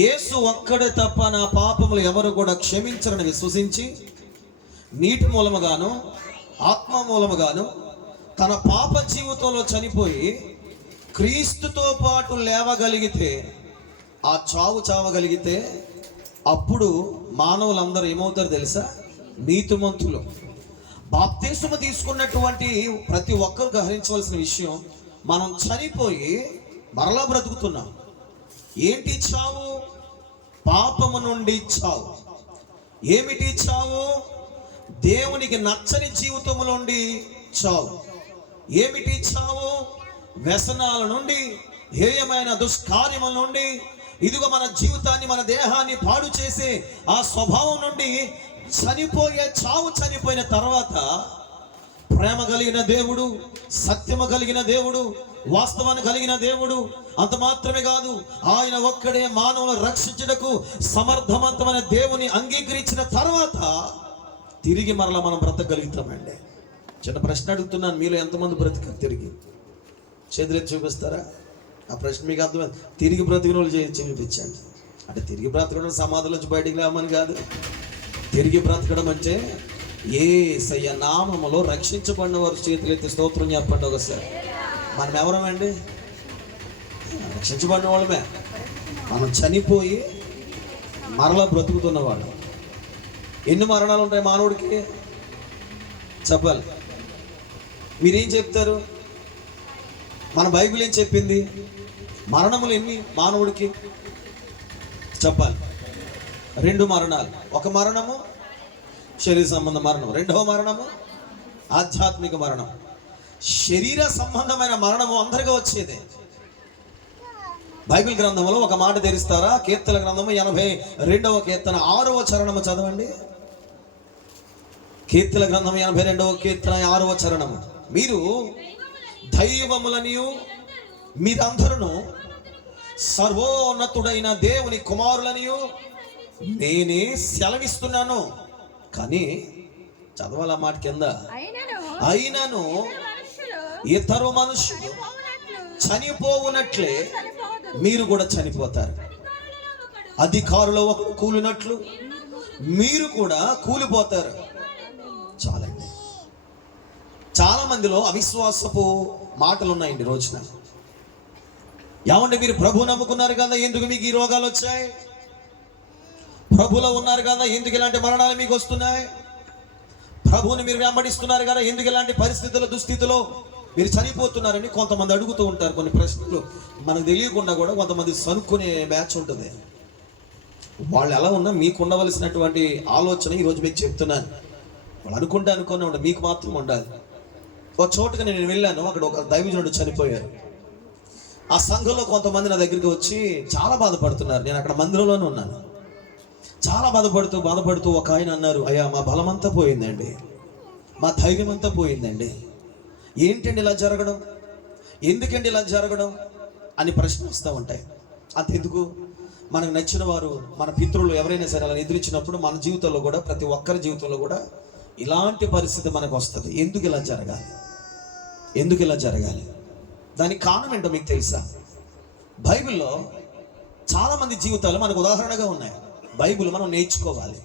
యేసు ఒక్కడే తప్ప నా పాపములు ఎవరు కూడా క్షమించరని విశ్వసించి నీటి మూలముగాను ఆత్మ మూలముగాను తన పాప జీవితంలో చనిపోయి క్రీస్తుతో పాటు లేవగలిగితే, ఆ చావు చావగలిగితే అప్పుడు మానవులందరూ ఏమవుతారు తెలుసా? నీతిమంతులు. బాప్తిస్మము తీసుకున్నటువంటి ప్రతి ఒక్కరు గ్రహించవలసిన విషయం, మనం చనిపోయి మరలా బ్రతుకుతున్నాం. ఏంటి చావు? పాపము నుండి చావు. ఏమిటి చావు? దేవునికి నచ్చని జీవితము నుండి చావు. ఏమిటి చావు? వ్యసనాల నుండి, హేయమైన దుష్కార్యముల నుండి, ఇదిగో మన జీవితాన్ని మన దేహాన్ని పాడు చేసే ఆ స్వభావం నుండి చనిపోయే చావు. చనిపోయిన తర్వాత ప్రేమ కలిగిన దేవుడు, సత్యము కలిగిన దేవుడు, వాస్తవాన్ని కలిగిన దేవుడు, అంత మాత్రమే కాదు ఆయన ఒక్కడే మానవులను రక్షించుటకు సమర్థవంతమైన దేవుని అంగీకరించిన తర్వాత తిరిగి మరలా మనం బ్రతకగలుగుతామండి. చిన్న ప్రశ్న అడుగుతున్నాను, మీలో ఎంతమంది బ్రతికారు తిరిగి? చేతులెత్తి చూపిస్తారా? ఆ ప్రశ్న మీకు అర్థమైంది. తిరిగి బ్రతికిన వాళ్ళు చూపించండి. అంటే తిరిగి బ్రతకడం సమాధుల నుంచి బయటికి రామని కాదు. తిరిగి బ్రతకడం అంటే యేసయ్య నామములో రక్షించబడిన వారు చేతులెత్తి స్తోత్రం చెప్పండి ఒకసారి. మనం ఎవరమండి? రక్షించబడిన వాళ్ళమే. మనం చనిపోయి మరలా బ్రతుకుతున్న వాళ్ళు. ఎన్ని మరణాలు ఉంటాయి మానవుడికి చెప్పాలి? మీరేం చెప్తారు? మన బైబిల్ ఏం చెప్పింది? మరణములు ఎన్ని మానవుడికి చెప్పాలి? 2 మరణాలు. ఒక మరణము శరీర సంబంధ మరణం, రెండవ మరణము ఆధ్యాత్మిక మరణం. శరీర సంబంధమైన మరణము అందరికీ వచ్చేదే. బైబిల్ గ్రంథంలో ఒక మాట తెరుస్తారా? కీర్తన గ్రంథము 82వ కీర్తన 6వ చరణము చదవండి. కీర్తన గ్రంథం 82వ కీర్తన 6వ చరణము. మీరు దైవములనియు మీరందరూ సర్వోన్నతుడైన దేవుని కుమారులనియు నేనే సెలవిస్తున్నాను. కానీ చదవాల మాట కింద, అయినను ఇతరు మనుషులు చనిపోవునట్లే మీరు కూడా చనిపోతారు. అధికారులు ఒకడు కూలినట్లు మీరు కూడా కూలిపోతారు. చాలండి. చాలా మందిలో అవిశ్వాసపు మాటలు ఉన్నాయండి రోజున. ఏమంటే మీరు ప్రభు నమ్ముకున్నారు కదా, ఎందుకు మీకు ఈ రోగాలు వచ్చాయి? ప్రభులో ఉన్నారు కదా, ఎందుకు ఇలాంటి మరణాలు మీకు వస్తున్నాయి? ప్రభువుని మీరు వెంబడిస్తున్నారు కదా, ఎందుకు ఇలాంటి పరిస్థితుల్లో దుస్థితిలో మీరు చనిపోతున్నారని కొంతమంది అడుగుతూ ఉంటారు. కొన్ని ప్రశ్నలు మనకు తెలియకుండా కూడా కొంతమంది సనుక్కునే బ్యాచ్ ఉంటుంది. వాళ్ళు ఎలా ఉన్నా మీకు ఉండవలసినటువంటి ఆలోచన ఈరోజు మీకు చెప్తున్నాను. వాళ్ళు అనుకునే ఉండాలి, మీకు మాత్రం ఉండాలి. ఒక చోటుగా నేను వెళ్ళాను, అక్కడ ఒక దైవజనుడు చనిపోయారు. ఆ సంఘంలో కొంతమంది నా దగ్గరికి వచ్చి చాలా బాధపడుతున్నారు. నేను అక్కడ మందిరంలోనే ఉన్నాను. చాలా బాధపడుతూ ఒక ఆయన అన్నారు, అయ్యా మా బలమంతా పోయిందండి, మా ధైర్యం అంతా పోయిందండి. ఏంటండి ఇలా జరగడం, ఎందుకండి ఇలా జరగడం అని ప్రశ్నలు వస్తూ ఉంటాయి. అంతెందుకు, మనకు నచ్చిన వారు, మన పితరులు ఎవరైనా సరే అలా ఎదురించినప్పుడు మన జీవితంలో కూడా, ప్రతి ఒక్కరి జీవితంలో కూడా ఇలాంటి పరిస్థితి మనకు వస్తుంది. ఎందుకు ఇలా జరగాలి? దానికి కారణం ఏంటో మీకు తెలుసా? బైబిల్లో చాలామంది జీవితాలు మనకు ఉదాహరణగా ఉన్నాయి. బైబిల్ మనం నేర్చుకోవాలి,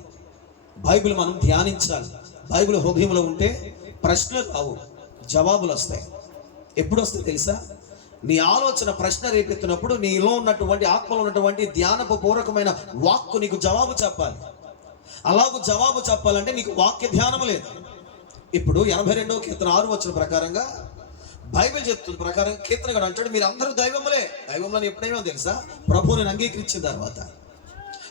బైబిల్ మనం ధ్యానించాలి. బైబిల్ హృదయంలో ఉంటే ప్రశ్నలు రావు, జవాబులు వస్తాయి. ఎప్పుడు వస్తాయి తెలుసా? నీ ఆలోచన ప్రశ్న రేపెత్తినప్పుడు నీలో ఉన్నటువంటి, ఆత్మలో ఉన్నటువంటి ధ్యానపు పూర్వకమైన వాక్కు నీకు జవాబు చెప్పాలి. అలాగూ జవాబు చెప్పాలంటే నీకు వాక్య ధ్యానం లేదు. ఇప్పుడు 82వ కీర్తన 6వ వచనం ప్రకారంగా బైబిల్ చెప్తుంది ప్రకారం, కీర్తనగాడు అంటాడు, మీరు అందరూ దైవములని ఎప్పుడేమో తెలుసా? ప్రభువుని అంగీకరించిన తర్వాత,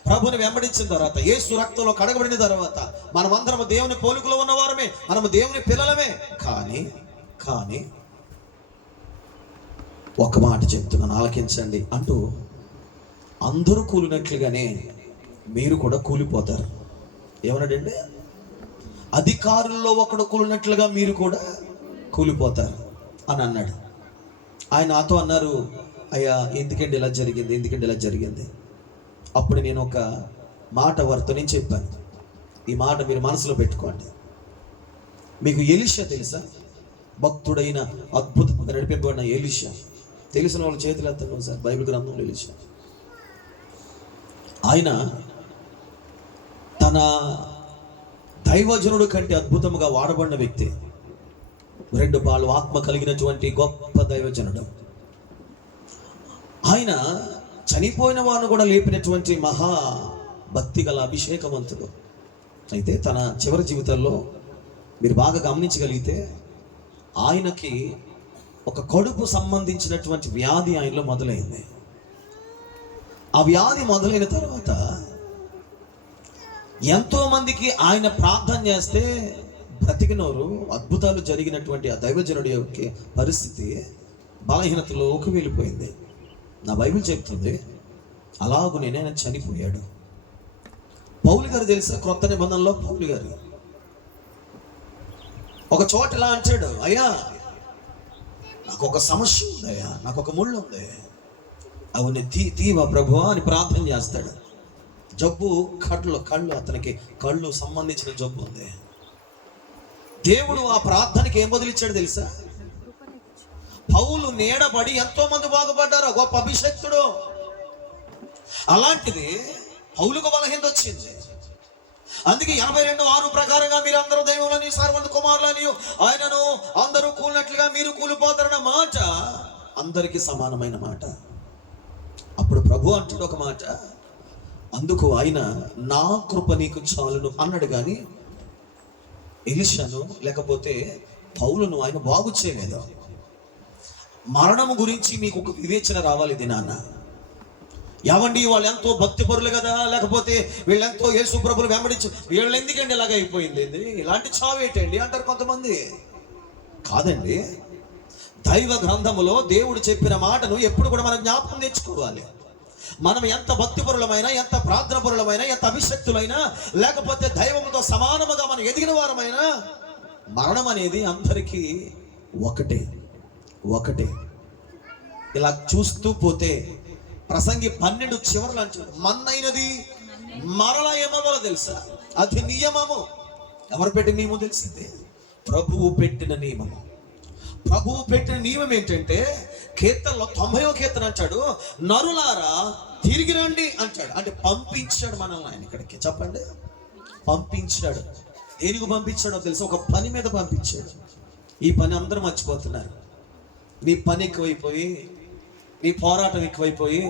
ప్రభుని వెంబడించిన తర్వాత, యేసు రక్తంలో కడగబడిన తర్వాత మనమందరము దేవుని పోలికలో ఉన్నవారమే, మనము దేవుని పిల్లలమే. కానీ ఒక మాట చెప్తున్నాను, ఆలకించండి అంటూ, అందరూ కూలినట్లుగానే మీరు కూడా కూలిపోతారు. ఏమన్నాడండి? అధికారుల్లో ఒకడు కూలినట్లుగా మీరు కూడా కూలిపోతారు అని అన్నాడు. ఆయన నాతో అన్నారు, అయ్యా ఎందుకండి ఇలా జరిగింది? అప్పుడు నేను ఒక మాట వారితో నేను చెప్పాను. ఈ మాట మీరు మనసులో పెట్టుకోండి. మీకు ఎలీషా తెలుసా? భక్తుడైన అద్భుతంగా నడిపింపబడిన ఎలీషా. తెలిసిన వాళ్ళు చేతులు ఎత్తండి సార్. బైబిల్ గ్రంథంలో ఎలీషా ఆయన తన దైవజనుడు కంటే అద్భుతంగా వాడబడిన వ్యక్తి. 2 పాలు ఆత్మ కలిగినటువంటి గొప్ప దైవజనుడు. ఆయన చనిపోయిన వారిని కూడా లేపినటువంటి మహా భక్తి గల అభిషేకవంతుడు. అయితే తన చివరి జీవితంలో మీరు బాగా గమనించగలిగితే ఆయనకి ఒక కడుపు సంబంధించినటువంటి వ్యాధి ఆయనలో మొదలైంది. ఆ వ్యాధి మొదలైన తర్వాత ఎంతో మందికి ఆయన ప్రార్థన చేస్తే బ్రతికినోరు, అద్భుతాలు జరిగినటువంటి ఆ దైవజనుడి యొక్క పరిస్థితి బలహీనతలోకి వెళ్ళిపోయింది. నా బైబిల్ చెప్తుంది అలాగూ నేనైనా చనిపోయాడు. పౌలు గారు తెలుసా? క్రొత్త నిబంధనలో పౌలు గారు ఒక చోట ఇలా అంటాడు, అయ్యా నాకు ఒక సమస్య ఉంది, అయ్యా నాకు ఒక ముళ్ళు ఉంది, అవును తీవా ప్రభువా అని ప్రార్థన చేస్తాడు. జబ్బు కళ్ళు అతనికి కళ్ళు సంబంధించిన జబ్బు ఉంది. దేవుడు ఆ ప్రార్థనకి ఏం బదులిచ్చాడు తెలుసా? పౌలు నీడబడి ఎంతో మంది బాగుపడ్డారు, గొప్ప అభిషక్తుడు. అలాంటిది పౌలుకు బలహీనత వచ్చింది. అందుకే 82:6 ప్రకారంగా మీరు అందరూ దైవములని, సర్వమంత కుమారులని, ఆయనను అందరూ కూలినట్లుగా మీరు కూలిపోతారన్న మాట అందరికీ సమానమైన మాట. అప్పుడు ప్రభు అంటాడు ఒక మాట, అందుకు ఆయన నా కృప నీకు చాలును అన్నాడు. కానీ ఎలీషాను లేకపోతే పౌలును ఆయన బాగు చేయలేదు. మరణము గురించి మీకు ఒక వివేచన రావాలి దినాన్న. ఏమండి వాళ్ళు ఎంతో భక్తి పరులు కదా, లేకపోతే వీళ్ళెంతో యేసు ప్రభువును వెంబడించు, వీళ్ళు ఎందుకండి ఇలాగ అయిపోయింది, ఇలాంటి చావేటండి అంటారు కొంతమంది. కాదండి, దైవ గ్రంథములో దేవుడు చెప్పిన మాటను ఎప్పుడు కూడా మనం జ్ఞాపకం తెచ్చుకోవాలి. మనం ఎంత భక్తిపరులమైనా, ఎంత ప్రార్థనపరులమైనా, ఎంత అభిషక్తులైనా, లేకపోతే దైవముతో సమానముగా మనం ఎదిగిన వారమైనా, మరణం అనేది అందరికీ ఒకటే. ఇలా చూస్తూ పోతే ప్రసంగి 12 చివరలు అంటాడు, మన్నైనది మరలా ఏమవ్వాలో తెలుసా? అది నియమము. ఎవరు పెట్టిన నియమం తెలిసిందే? ప్రభువు పెట్టిన నియమము. ప్రభువు పెట్టిన నియమం ఏంటంటే, కీర్తనలో 90వ కీర్తన అంటాడు, నరులారా తిరిగి రండి అంటాడు. అంటే పంపించాడు మనల్ని ఆయన ఇక్కడికి. చెప్పండి, పంపించాడు. దేనికి పంపించాడో తెలుసా? ఒక పని మీద పంపించాడు. ఈ పని అందరూ మర్చిపోతున్నారు. నీ పని ఎక్కువైపోయి, నీ పోరాటం ఎక్కువైపోయి,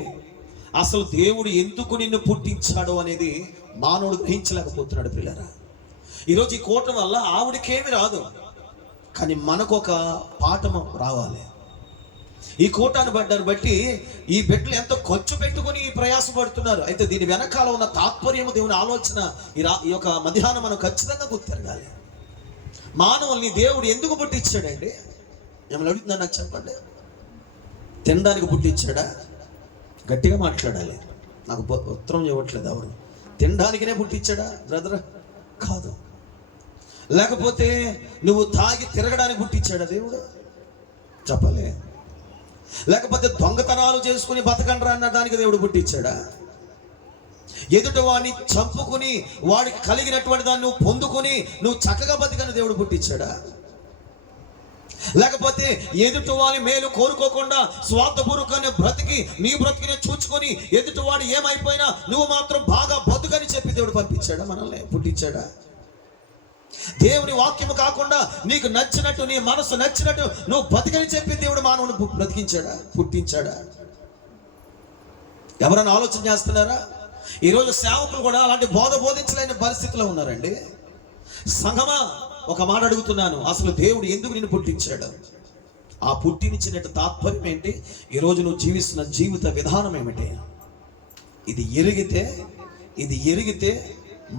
అసలు దేవుడు ఎందుకు నిన్ను పుట్టించాడు అనేది మానవుడు గ్రహించలేకపోతున్నాడు. పిల్లరా, ఈరోజు ఈ కూటం వల్ల ఆవిడకేమి రాదు, కానీ మనకు ఒక పాఠం రావాలి. ఈ కూటాన్ని బట్టి ఈ బిడ్డలు ఎంతో ఖర్చు పెట్టుకుని ప్రయాసపడుతున్నారు. అయితే దీని వెనకాల ఉన్న తాత్పర్యము, దేవుని ఆలోచన ఈ యొక్క మధ్యాహ్నం మనం ఖచ్చితంగా గుర్తిరగాలి. మానవుల్ని దేవుడు ఎందుకు పుట్టించాడండి? ఏమైనా అడుగుతుందా నాకు చెప్పండి. తినడానికి పుట్టించాడా? గట్టిగా మాట్లాడాలి, నాకు ఉత్తరం ఇవ్వట్లేదు ఎవరు. తినడానికినే పుట్టించాడా బ్రదర్? కాదు. లేకపోతే నువ్వు తాగి తిరగడానికి పుట్టించాడా దేవుడు? చెప్పలే. లేకపోతే దొంగతనాలు చేసుకుని బతకండ్రా అన్న దానికి దేవుడు పుట్టించాడా? ఎదుట వాడిని చంపుకుని వాడికి కలిగినటువంటి దాన్ని నువ్వు పొందుకొని నువ్వు చక్కగా బతికని దేవుడు పుట్టించాడా? లేకపోతే ఎదుటి వాడి మేలు కోరుకోకుండా స్వార్థపూర్వకంగా బ్రతికి నీ బ్రతికినే చూచుకొని ఎదుటి వాడు ఏమైపోయినా నువ్వు మాత్రం బాగా బతుకని చెప్పి దేవుడు పంపించాడా? మనల్ని పుట్టించాడా? దేవుని వాక్యము కాకుండా నీకు నచ్చినట్టు, నీ మనసు నచ్చినట్టు నువ్వు బతికని చెప్పి దేవుడు మానవుని బ్రతికించాడా? పుట్టించాడా? ఎవరైనా ఆలోచన చేస్తున్నారా? ఈరోజు సేవకులు కూడా అలాంటి బోధించలేని పరిస్థితిలో ఉన్నారండి. సంగమా, ఒక మాట అడుగుతున్నాను, అసలు దేవుడు ఎందుకు నిన్ను పుట్టించాడు? ఆ పుట్టినిచ్చినట్టు తాత్పర్యం ఏంటి? ఈరోజు నువ్వు జీవిస్తున్న జీవిత విధానం ఏమిటి? ఇది ఎరిగితే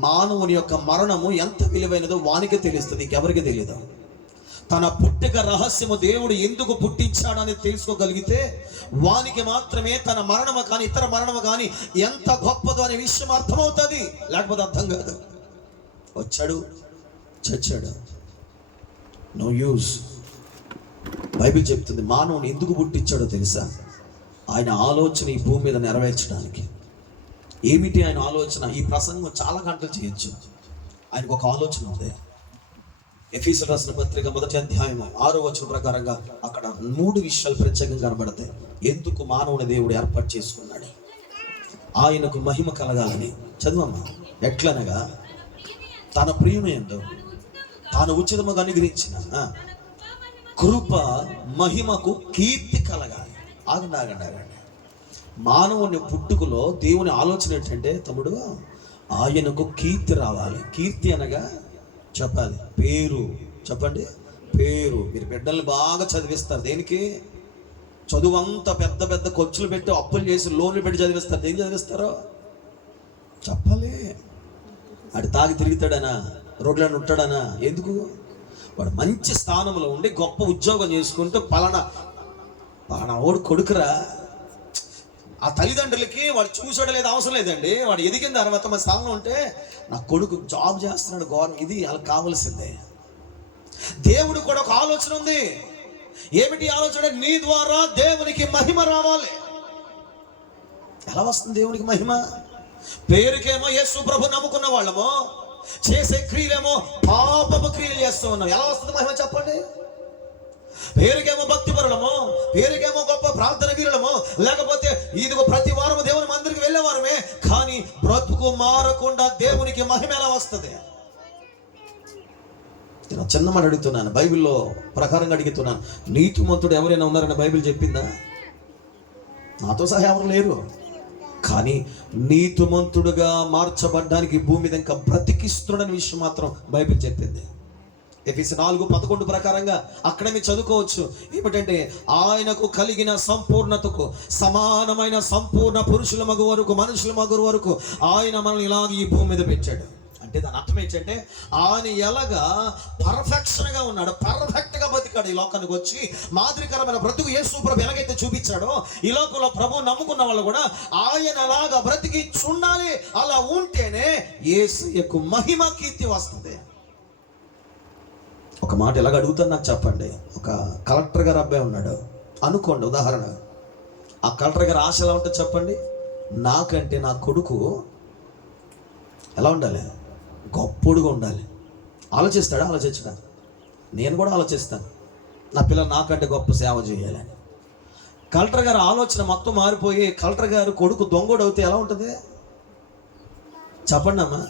మానవుని యొక్క మరణము ఎంత విలువైనదో వానికి తెలుస్తుంది, ఇంకెవరికి తెలియదు. తన పుట్టుక రహస్యము దేవుడు ఎందుకు పుట్టించాడని తెలుసుకోగలిగితే వానికి మాత్రమే తన మరణము కానీ ఇతర మరణము కానీ ఎంత గొప్పదో అనే విషయం అర్థమవుతుంది. లేకపోతే అర్థం కాదు. వచ్చాడు, చచ్చాడు, నో యూజ్. బైబిల్ చెప్తుంది మానవుని ఎందుకు పుట్టించాడో తెలుసా? ఆయన ఆలోచన ఈ భూమి మీద నెరవేర్చడానికి. ఏమిటి ఆయన ఆలోచన? ఈ ప్రసంగం చాలా గంటలు చేయొచ్చు. ఆయనకు ఒక ఆలోచన ఉంది. ఎఫెసీయులకు రాసిన పత్రిక 1వ అధ్యాయం 6వ వచనం ప్రకారంగా అక్కడ 3 విషయాలు ప్రత్యేకంగా కనబడతాయి. ఎందుకు మానవుని దేవుడు ఏర్పాటు చేసుకున్నాడు? ఆయనకు మహిమ కలగాలని. చదువమ్మా. ఎట్లనగా తన ప్రియమేందో తాను ఉచితముగా అనుగ్రహించిన కృప మహిమకు కీర్తి కలగాలి. ఆగండి. మానవుని పుట్టుకలో దేవుని ఆలోచన ఏంటంటే తమ్ముడు, ఆయనకు కీర్తి రావాలి. కీర్తి అనగా చెప్పాలి, పేరు. చెప్పండి, పేరు. మీరు బిడ్డల్ని బాగా చదివిస్తారు. దేనికి? చదువు అంతా పెద్ద పెద్ద ఖర్చులు పెట్టి అప్పులు చేసి లోన్లు పెట్టి చదివిస్తారు. దేని చదివిస్తారో చెప్పాలి. వాడు తాగి తిరుగుతాడనా, రోడ్లను ఉంటాడనా? ఎందుకు? వాడు మంచి స్థానంలో ఉండి గొప్ప ఉద్యోగం చేసుకుంటూ పలానా ఓడు కొడుకురా. ఆ తల్లిదండ్రులకి వాడు చూసాడు లేదు అవసరం లేదండి. వాడు ఎదిగిన తర్వాత మన స్థానంలో ఉంటే నా కొడుకు జాబ్ చేస్తున్నాడు గవర్నమెంట్, ఇది వాళ్ళకి కావాల్సిందే. దేవుడు కూడా ఒక ఆలోచన ఉంది. ఏమిటి ఆలోచన? నీ ద్వారా దేవునికి మహిమ రావాలి. ఎలా వస్తుంది దేవునికి మహిమ? పేరుకేమో యేసు ప్రభు నమ్ముకున్న వాళ్ళమో, చేసే క్రియలేమో పాపపు క్రియలు చేస్తూ ఉన్నాం. ఎలా వస్తుంది మహిమ చెప్పండి? పేరుకేమో భక్తి పరులమో, పేరుకేమో గొప్ప ప్రార్థన వీరులమో, లేకపోతే ఇదిగో ప్రతి వారము దేవుని మందిరికి వెళ్ళేవారమే, కానీ బ్రతుకు మారకుండా దేవునికి మహిమ ఎలా వస్తుంది? నేను చిన్న మాట అడుగుతున్నాను, బైబిల్లో ప్రకారంగా అడుగుతున్నాను. నీతిమంతుడు ఎవరైనా ఉన్నారని బైబిల్ చెప్పిందా? నాతో సహా ఎవరు లేరు. కానీ నీతిమంతుడుగా మార్చబడ్డానికి భూమి మీద ఇంకా బ్రతికిస్తున్నాడని విషయం మాత్రం బైబిల్ చెప్పింది. ఎఫెసీ 4:11 ప్రకారంగా అక్కడ మీరు చదువుకోవచ్చు. ఏమిటంటే ఆయనకు కలిగిన సంపూర్ణతకు సమానమైన సంపూర్ణ పురుషుల మగు వరకు, మనుషుల మగు వరకు ఆయన మనల్ని ఇలాగ ఈ భూమి మీద పెట్టాడు. అంటే దాని అర్థం ఏంటంటే ఆయన ఎలాగా పర్ఫెక్షన్గా ఉన్నాడు, పర్ఫెక్ట్గా బతికాడు. ఈ లోకానికి వచ్చి మాదిరికరమైన బ్రతుకు యేసు ప్రభు ఎలాగైతే చూపించాడో ఈ లోకంలో ప్రభు నమ్ముకున్న వాళ్ళు కూడా ఆయన అలాగా బ్రతికి చూడాలి. అలా ఉంటేనే యేసుకు మహిమ కీర్తి వస్తుంది. ఒక మాట ఎలాగ అడుగుతాను నాకు చెప్పండి. ఒక కలెక్టర్ గారు అబ్బాయి ఉన్నాడు అనుకోండి, ఉదాహరణ. ఆ కలెక్టర్ గారు ఆశ ఎలా ఉంటుంది చెప్పండి? నాకంటే నా కొడుకు ఎలా ఉండాలి? గొప్పడుగా ఉండాలి. ఆలోచిస్తాడా? ఆలోచించడా? నేను కూడా ఆలోచిస్తాను, నా పిల్లలు నాకంటే గొప్ప సేవ చేయాలని. కలెక్టర్ గారు ఆలోచన మొత్తం మారిపోయి కలెక్టర్ గారు కొడుకు దొంగోడు అవుతే ఎలా ఉంటుంది చెప్పండి అమ్మా?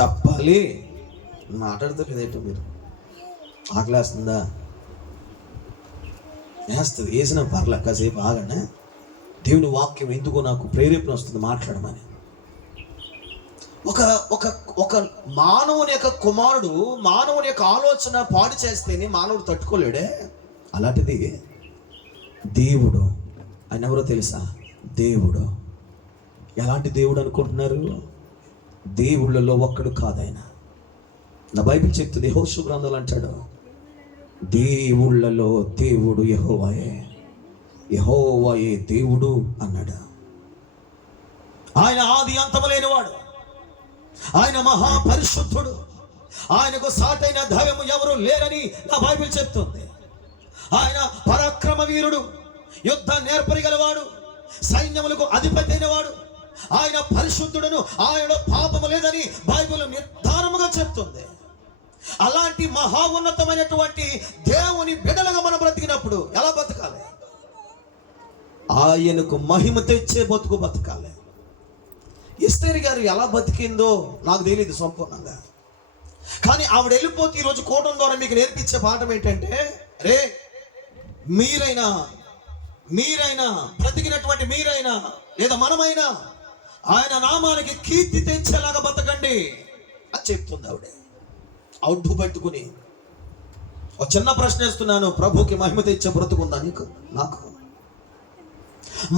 చెప్పాలి. మాట్లాడతలేదేంటో మీరు? ఆకలేస్తుందా? వేస్తుంది, వేసిన పర్లే, కాసేపు ఆగండి. దేవుని వాక్యం ఎందుకో నాకు ప్రేరేపణ వస్తుంది మాట్లాడమని. ఒక ఒక ఒక మానవుని యొక్క కుమారుడు మానవుని యొక్క ఆలోచన పాడు చేస్తేనే మానవుడు తట్టుకోలేడే. అలాంటిది దేవుడు. ఆయన ఎవరో తెలుసా? దేవుడు. ఎలాంటి దేవుడు అనుకుంటున్నారు? దేవుళ్ళలో ఒక్కడు కాదు ఆయన. నా బైబిల్ చెప్తుంది, యెహోషువ గ్రంథంలో అంటాడు, దేవుళ్ళలో దేవుడు యెహోవాయే. యెహోవాయే దేవుడు అన్నాడు. ఆయన ఆది అంతము లేనివాడు, ఆయన మహాపరిశుద్ధుడు, ఆయనకు సాటైన దైవము ఎవరు లేరని నా బైబిల్ చెప్తుంది. ఆయన పరాక్రమ వీరుడు, యుద్ధ నేర్పరిగలవాడు, సైన్యములకు అధిపతి అయినవాడు, ఆయన పరిశుద్ధుడును, ఆయనలో పాపము లేదని బైబిల్ నిర్ధారముగా చెప్తుంది. అలాంటి మహా ఉన్నతమైనటువంటి దేవుని బిడ్డలుగా మనం బ్రతికినప్పుడు ఎలా బతకాలి? ఆయనకు మహిమ తెచ్చే బతుకు బతకాలి. ఎస్తేరు గారు ఎలా బతికిందో నాకు తెలియదు సంపూర్ణంగా, కానీ ఆవిడ వెళ్ళిపోతే ఈరోజు కోటం ద్వారా మీకు నేర్పించే పాఠం ఏంటంటే, రే మీరైనా బ్రతికినటువంటి మీరైనా లేదా మనమైనా ఆయన నామానికి కీర్తి తెచ్చేలాగా బతకండి అని చెప్తుంది ఆవిడ. అవుట్టు పట్టుకుని ఒక చిన్న ప్రశ్న వేస్తున్నాను, ప్రభుకి మహిమ తెచ్చే బ్రతుకుందా నీకు నాకు?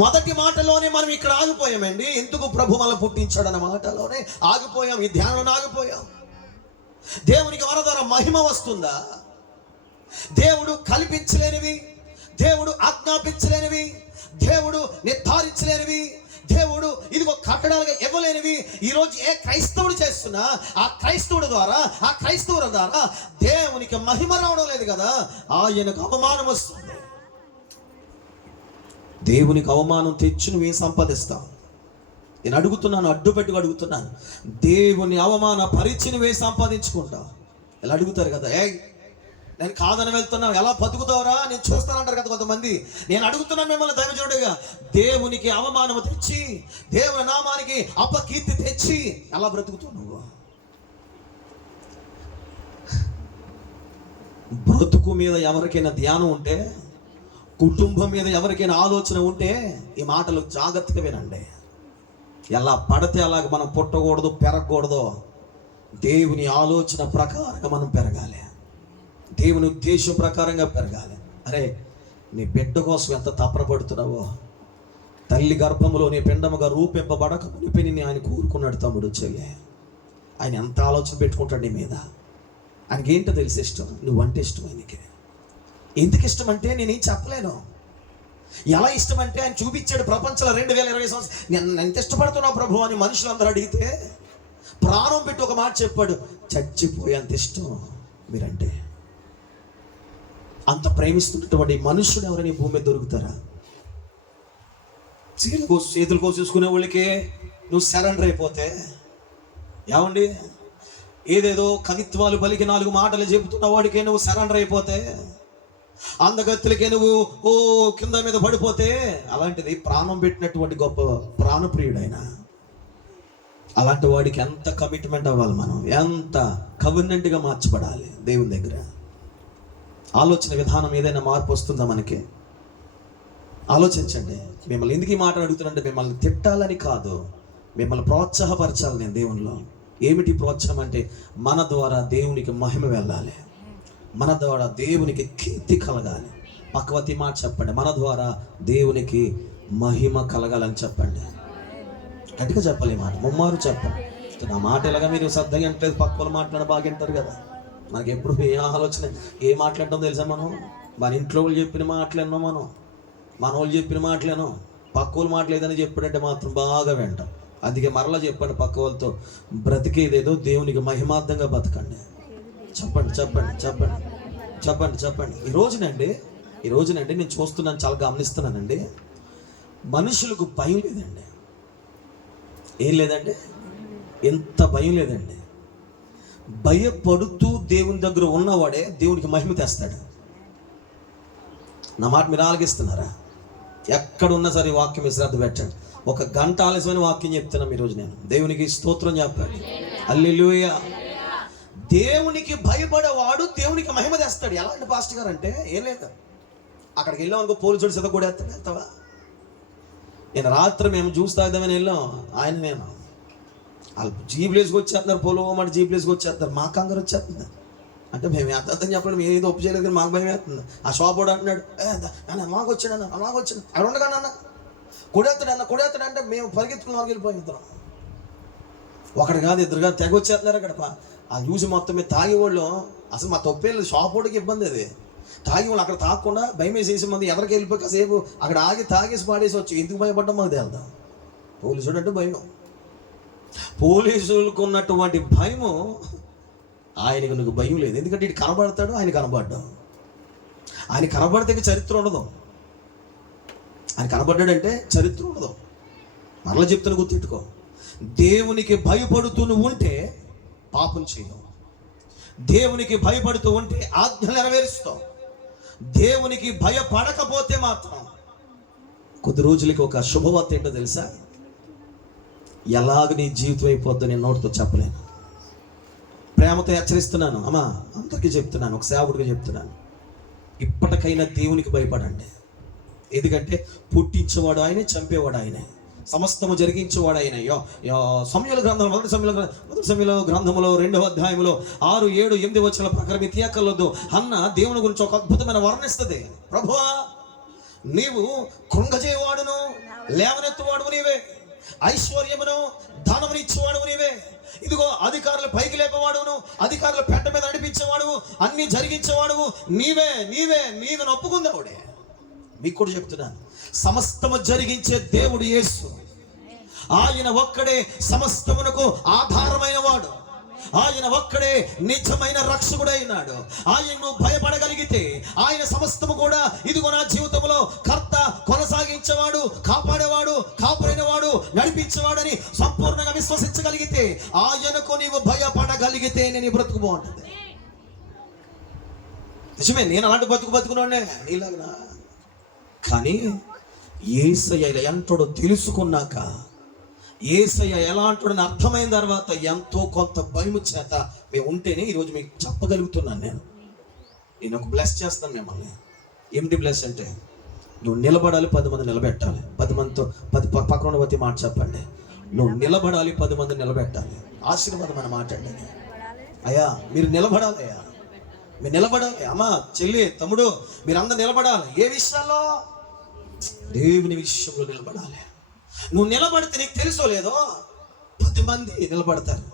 మొదటి మాటలోనే మనం ఇక్కడ ఆగిపోయామండి. ఎందుకు ప్రభు మనల్ని పుట్టించాడన్న మాటలోనే ఆగిపోయాం, ఈ ధ్యానంలో ఆగిపోయాం. దేవునికి మన ద్వారా మహిమ వస్తుందా? దేవుడు కల్పించలేనివి, దేవుడు ఆజ్ఞాపించలేనివి, దేవుడు నిర్ధారించలేనివి, దేవుడు ఇదిగో కట్టడాలుగా ఇవ్వలేనివి ఈరోజు ఏ క్రైస్తవుడు చేస్తున్నా ఆ క్రైస్తవుడు ద్వారా దేవునికి మహిమ రావడం లేదు కదా, ఆయనకు అవమానం వస్తుంది. దేవునికి అవమానం తెచ్చి నువ్వేం సంపాదిస్తావు? నేను అడుగుతున్నాను, అడ్డుపెట్టుకు అడుగుతున్నాను, దేవుని అవమాన పరిచి నువ్వే సంపాదించుకుంటావు? ఇలా అడుగుతారు కదా, నేను కాదని వెళ్తున్నావు, ఎలా బతుకుతావురా నేను చూస్తానంటారు కదా కొంతమంది. నేను అడుగుతున్నాను మిమ్మల్ని దైవజనుడిగా, దేవునికి అవమానం తెచ్చి దేవుని నామానికి అపకీర్తి తెచ్చి ఎలా బ్రతుకుతావు నువ్వు? బ్రతుకు మీద ఎవరికైనా ధ్యానం ఉంటే, కుటుంబం మీద ఎవరికైనా ఆలోచన ఉంటే ఈ మాటలు జాగ్రత్తగా వినండి. ఎలా పడితే అలాగ మనం పుట్టకూడదు, పెరగకూడదు. దేవుని ఆలోచన ప్రకారంగా మనం పెరగాలి, దేవుని ఉద్దేశం ప్రకారంగా పెరగాలి. అరే నీ బిడ్డ కోసం ఎంత తపనపడుతున్నావో, తల్లి గర్భములో నీ పిండముగా రూపింపబడక మునిపి నిన్ను ఆయన కోరుకున్నాడు తమ్ముడు చెల్లె. ఆయన ఎంత ఆలోచన పెట్టుకుంటాడు నీ మీద. ఆయనకి ఏంటో తెలిసి ఇష్టం, నువ్వంటే ఇష్టం ఆయనకి. ఎందుకు ఇష్టం అంటే నేనేం చెప్పలేను. ఎలా ఇష్టం అంటే ఆయన చూపించాడు ప్రపంచంలో 2020 సంవత్సరం నేను ఎంత ఇష్టపడుతున్నావు ప్రభు అని మనుషులందరూ అడిగితే ప్రాణం పెట్టి ఒక మాట చెప్పాడు, చచ్చిపోయేంత ఇష్టం మీరంటే. అంత ప్రేమిస్తున్నటువంటి మనుషుడు ఎవరైనా భూమి మీద దొరుకుతారా? చేతులు కోసేసుకునే వాళ్ళకే నువ్వు సరెండర్ అయిపోతే ఏమండి, ఏదేదో కవిత్వాలు పలికి 4 మాటలు చెబుతున్న వాడికే నువ్వు సరెండర్ అయిపోతే, అందగత్తులకే నువ్వు కింద మీద పడిపోతే, అలాంటిది ప్రాణం పెట్టినటువంటి గొప్ప ప్రాణప్రియుడైన అలాంటి వాడికి ఎంత కమిట్మెంట్ అవ్వాలి, మనం ఎంత కవినెంట్గా మార్చబడాలి దేవుని దగ్గర. ఆలోచన విధానం ఏదైనా మార్పు వస్తుందా మనకి? ఆలోచించండి. మిమ్మల్ని ఎందుకు ఈ మాట అడుగుతున్నానంటే మిమ్మల్ని తిట్టాలని కాదు, మిమ్మల్ని ప్రోత్సాహపరచాలి నేను దేవునిలో. ఏమిటి ప్రోత్సాహం అంటే మన ద్వారా దేవునికి మహిమ వెళ్ళాలి, మన ద్వారా దేవునికి కీర్తి కలగాలి. పక్వతి మాట చెప్పండి, మన ద్వారా దేవునికి మహిమ కలగాలని చెప్పండి. గట్టిగా చెప్పాలి మాట, ముమ్మారు చెప్పండి. నా మాట ఎలాగా మీరు శ్రద్ధగా అంటలేదు, పక్కన మాట్లాడ బాగా వింటారు కదా. మనకి ఎప్పుడు ఏ ఆలోచన ఏ మాట్లాడటం తెలుసా? మనం మన ఇంట్లో వాళ్ళు చెప్పిన మాటలేనో, మన వాళ్ళు చెప్పిన మాటలేనో, పక్క వాళ్ళు మాటలేదని చెప్పాడంటే మాత్రం బాగా వింటాం. అందుకే మరలా చెప్పండి పక్క వాళ్ళతో, బ్రతికేదేదో దేవునికి మహిమార్థంగా బతకండి. చెప్పండి చెప్పండి చెప్పండి చెప్పండి చెప్పండి. ఈ రోజునండి నేను చూస్తున్నాను, చాలా గమనిస్తున్నానండి, మనుషులకు భయం లేదండి. ఏం లేదండి, ఎంత భయం లేదండి. భయపడుతూ దేవుని దగ్గర ఉన్నవాడే దేవునికి మహిమ తెస్తాడు. నా మాట మీరు ఆలకిస్తున్నారా? ఎక్కడున్నా సరే వాక్యం శ్రద్ధ పెట్టండి. 1 గంట ఆలస్యమైన వాక్యం చెప్తున్నాం ఈరోజు నేను. దేవునికి స్తోత్రం చెప్పండి. హల్లెలూయా. దేవునికి భయపడేవాడు దేవునికి మహిమ తెస్తాడు. ఎలా అంటే పాస్టర్ గారు అంటే ఏం లేదు, అక్కడికి వెళ్ళాం అనుకో, పోలీసుడు సిద్ధ కూడా వెళ్తావా? నేను రాత్రి మేము జ్యూస్ తాగుదామని వెళ్ళాం, ఆయన నేను వాళ్ళు జీప్లేసుకు వచ్చేస్తున్నారు, పోలోమాట జీప్లేసుకు వచ్చేస్తున్నారు, మా కంగారు వచ్చేస్తుంది. అంటే మేము ఎంత చెప్పడం మేము ఏదో ఒప్పు చేయలేదు, కానీ మాకు భయం వేస్తుంది. ఆ షాప్ కూడా అంటున్నాడు, మాకు వచ్చాడన్న అక్కడ ఉండగానన్న కొడేస్తాడు అంటే మేము పరిగెత్తుకుని వాళ్ళకి వెళ్ళిపోతున్నాం. ఒకటి కాదు, 2 తెగ వచ్చేస్తున్నారు అక్కడ. ఆ చూసి మొత్తం మీద తాగేవాళ్ళు అసలు మా తప్పేళ్ళు, షాప్ వాడికి ఇబ్బంది. అది తాగి వాళ్ళు అక్కడ తాగకుండా భయం వేసేసి మంది ఎదరికి వెళ్ళిపోయి కాసేపు అక్కడ ఆగి తాగేసి పాడేసి వచ్చి ఎందుకు భయపడ్డం మాకు తెలుద్దాం. పోలీసుడు అంటే భయం. పోలీసులకు ఉన్నటువంటి భయము ఆయనకు నీకు భయం లేదు. ఎందుకంటే ఇటు కనబడతాడు, ఆయన కనబడ్డాం. ఆయన కనబడితే చరిత్ర ఉండదు. ఆయన కనబడ్డాడంటే చరిత్ర ఉండదు. మరలా చెప్తాను, గుర్తుపెట్టుకో. దేవునికి భయపడుతూ ఉంటే పాపం చేయవు. దేవునికి భయపడుతూ ఉంటే ఆజ్ఞలు నెరవేరుస్తావు. దేవునికి భయపడకపోతే మాత్రం కొద్ది రోజులకి ఒక శుభవార్త ఏంటో తెలుసా? ఎలాగ నీ జీవితం అయిపోద్దో నేను నోటితో చెప్పలేను. ప్రేమతో హెచ్చరిస్తున్నాను అమ్మా, అందరికీ చెప్తున్నాను, ఒక సేవకుడిగా చెప్తున్నాను. ఇప్పటికైనా దేవునికి భయపడండి. ఎందుకంటే పుట్టించేవాడు ఆయనే, చంపేవాడు ఆయనే, సమస్తము జరిగించేవాడు ఆయన. సమూయేలు గ్రంథంలో మొదటి సమూయేలు గ్రంథంలో 2వ అధ్యాయంలో 6, 7, 8 వచనాల ప్రకారం తీయకలొద్దు. హన్న దేవుని గురించి ఒక అద్భుతమైన వర్ణిస్తుంది. ప్రభువా, నీవు కృంగజేవాడును లేవనెత్తువాడు నీవే, ఐశ్వర్యమును ధనమునిచ్చేవాడు నీవే. ఇదిగో అధికారులు పైకి లేపేవాడును, అధికారులు పెంట మీద నడిపించేవాడు, అన్ని జరిగించేవాడు నీవే. నీవే ఒప్పుకుందావుడే. మీకు కూడా చెప్తున్నాను, సమస్తము జరిగించే దేవుడు యేసు. ఆయన ఒక్కడే సమస్తమునకు ఆధారమైన వాడు. ఆయన ఒక్కడే నిజమైన రక్షకుడైనాడు. ఆయనను భయపడగలిగితే ఆయన సమస్తము కూడా ఇదిగో నా జీవితంలో కర్త, కొనసాగించేవాడు, కాపాడేవాడు, కాపురైన వాడు, నడిపించేవాడని సంపూర్ణంగా విశ్వసించగలిగితే, ఆయనకు నీవు భయపడగలిగితే నేను బ్రతుకు బాగుంటుంది. నిజమే, నేను అలాంటి బతుకున్నానే నీలాగా. కానీ యేసయ్య ఎంతడో తెలుసుకున్నాక, యేసయ్య ఎలా అంటాడని అర్థమైన తర్వాత ఎంతో కొంత భయము చేత మేము ఉంటేనే ఈరోజు మీకు చెప్పగలుగుతున్నాను. నేను ఒక బ్లెస్ చేస్తాను మిమ్మల్ని. ఏమిటి బ్లెస్ అంటే, నువ్వు నిలబడాలి, 10 మంది నిలబెట్టాలి. 10 మందితో పక్కన వచ్చి మాట చెప్పండి. నువ్వు నిలబడాలి, 10 మంది నిలబెట్టాలి. ఆశీర్వాదం అని మాట్లాడండి. అయ్యా మీరు నిలబడాలి, అయ్యా మీరు నిలబడాలి. అమ్మా, చెల్లి, తమ్ముడు, మీరందరూ నిలబడాలి. ఏ విషయాల్లో? దేవుని విషయంలో నిలబడాలి. నువ్వు నిలబడితే నీకు తెలుసో లేదో 10 మంది నిలబడతారు.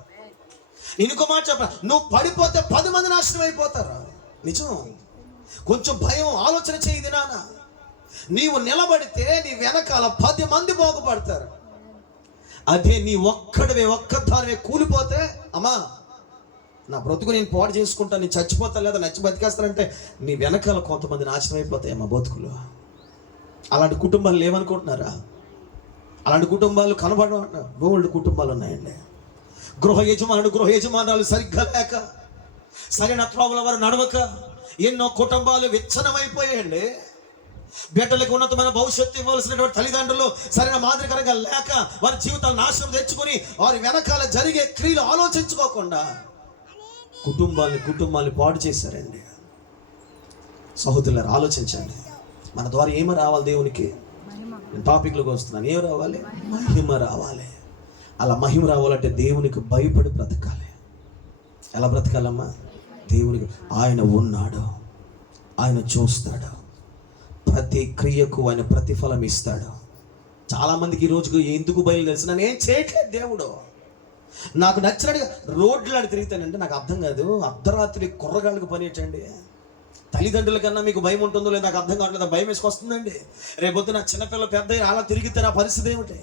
ఇంకో మాట చెప్ప, నువ్వు పడిపోతే 10 మంది నాశనం అయిపోతారు. నిజం. కొంచెం భయం ఆలోచన చేయదు నాన్న. నీవు నిలబడితే నీ వెనకాల 10 మంది బాగుపడతారు. అదే నీ ఒక్కదానివే కూలిపోతే, అమ్మా నా బ్రతుకు నేను పాడు చేసుకుంటాను, నేను చచ్చిపోతాను, లేదా నచ్చి బతికేస్తానంటే నీ వెనకాల కొంతమంది నాశనం అయిపోతాయి అమ్మా బతుకులు. అలాంటి కుటుంబాలు లేవనుకుంటున్నారా? అలాంటి కుటుంబాలు కనబడ బోల్డ్ కుటుంబాలు ఉన్నాయండి. గృహ యజమానురాలు సరిగ్గా లేక, సరైన త్రోవల వారు నడవక ఎన్నో కుటుంబాలు విచ్ఛిన్నమైపోయాయండి. బిడ్డలకు ఉన్నతమైన భవిష్యత్తు ఇవ్వాల్సినటువంటి తల్లిదండ్రులు సరైన మాదిరికరంగా లేక వారి జీవితాలు నాశనం తెచ్చుకొని వారి వెనకాల జరిగే క్రియలు ఆలోచించుకోకుండా కుటుంబాన్ని పాడు చేశారండి. సహోదరులారా, ఆలోచించండి. మన ద్వారా ఏమి రావాలి దేవునికి? నేను టాపిక్లోకి వస్తున్నాను. ఏమి రావాలి? మహిమ రావాలి. అలా మహిమ రావాలంటే దేవునికి భయపడి బ్రతకాలి. ఎలా బ్రతకాలమ్మా? దేవునికి ఆయన ఉన్నాడు, ఆయన చూస్తాడు, ప్రతి క్రియకు ఆయన ప్రతిఫలం ఇస్తాడు. చాలామందికి ఈ రోజుకు ఎందుకు భయం తెలుసు? నేను ఏం చేయట్లేదు, దేవుడు నాకు నచ్చినట్టుగా రోడ్లు తిరుగుతానంటే నాకు అర్థం కాదు. అర్ధరాత్రి కుర్రగాళ్ళకి పని ఏంటండి? తల్లిదండ్రుల కన్నా మీకు భయం ఉంటుందో లేదు నాకు అర్థం కావట్లేదు. భయం వేసుకొస్తుందండి. రేపొద్దున చిన్నపిల్ల పెద్ద అలా తిరిగితే నా పరిస్థితి ఏమిటి?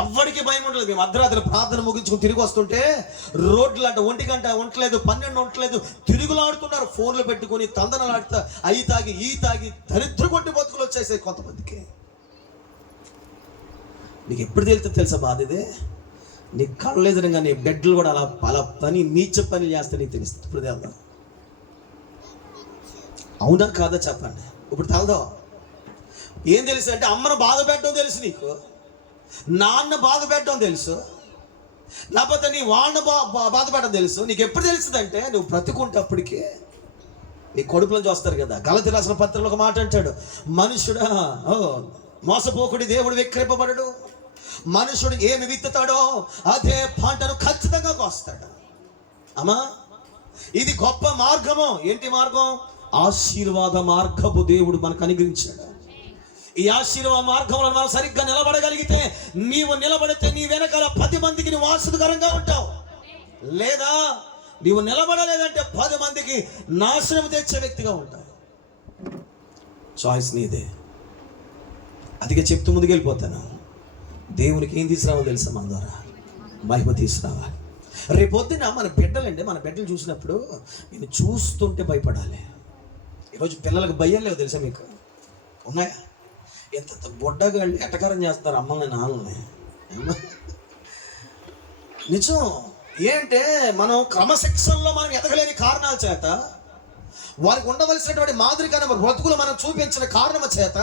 ఎవరికి భయం ఉండలేదు. మేము అర్ధరాత్రి ప్రార్థన ముగించుకుని తిరిగి వస్తుంటే రోడ్లు అంటే 1 గంట ఉండలేదు, 12 ఉండలేదు, తిరుగులాడుతున్నారు. ఫోన్లు పెట్టుకుని తందనలాడుతా అయి తాగి ఈ తాగి దరిద్ర కొట్టి బతుకులు వచ్చేసాయి కొంతమందికి. నీకు ఎప్పుడు తెలుసా బాధ ఇదే? నీ కళ్ళు ఎదురుగా నీ బెడ్లు కూడా అలా పని నీచ పని చేస్తే నీకు తెలుస్తుంది. ఇప్పుడు తెల్దాం. అవునా కాదా చెప్పండి. ఇప్పుడు తెల్దో. ఏం తెలుసు అంటే, అమ్మను బాధ పెట్టడం తెలుసు నీకు, నాన్న బాధ పెట్టడం తెలుసు, లేకపోతే నీ వాళ్ళని బాధ పెట్టడం తెలుసు. నీకు ఎప్పుడు తెలుస్తుందంటే నువ్వు బ్రతుకుంటప్పటికీ. నీ కొడుకులను చూస్తారు కదా, గలతీ రాసిన పత్రికలో ఒక మాట అంటాడు, మనుషుడా మోసపోకుడి దేవుడు విక్రింపబడడు. మనుషుడు ఏమి విత్తుతాడో అదే పంటను ఖచ్చితంగా కోస్తాడు. అమ్మా, ఇది గొప్ప మార్గము. ఏంటి మార్గం? ఆశీర్వాద మార్గపు దేవుడు మనకు అనుగ్రహించాడు. ఈ ఆశీర్వాద మార్గంలో మనం సరిగ్గా నిలబడగలిగితే, నీవు నిలబడితే నీ వెనకాల 10 మందికి నువ్వు ఆశీర్వాదకరంగా ఉంటావు. లేదా నీవు నిలబడలేదంటే 10 మందికి నాశనం తెచ్చే వ్యక్తిగా ఉంటావు. చాయిస్ నీదే. అదిగా చెప్తూ ముందుకు వెళ్ళిపోతాను. దేవునికి ఏం తీసుకురావాలో తెలుసా? మన ద్వారా మహిమ తీసుకురావాలి. రేపొద్దున మన బిడ్డలు చూసినప్పుడు నేను చూస్తుంటే భయపడాలి. ఈరోజు పిల్లలకు భయం లేవు తెలుసా మీకు? ఉన్నాయా? ఎంత బొడ్డగాళ్ళు ఎటకారం చేస్తారు అమ్మల్ని నాన్నల్ని. నిజం ఏంటే, మనం క్రమశిక్షణలో మనం ఎదగలేని కారణాల చేత, వారికి ఉండవలసినటువంటి మాదిరిగానే బ్రతుకులు మనం చూపించిన కారణం చేత,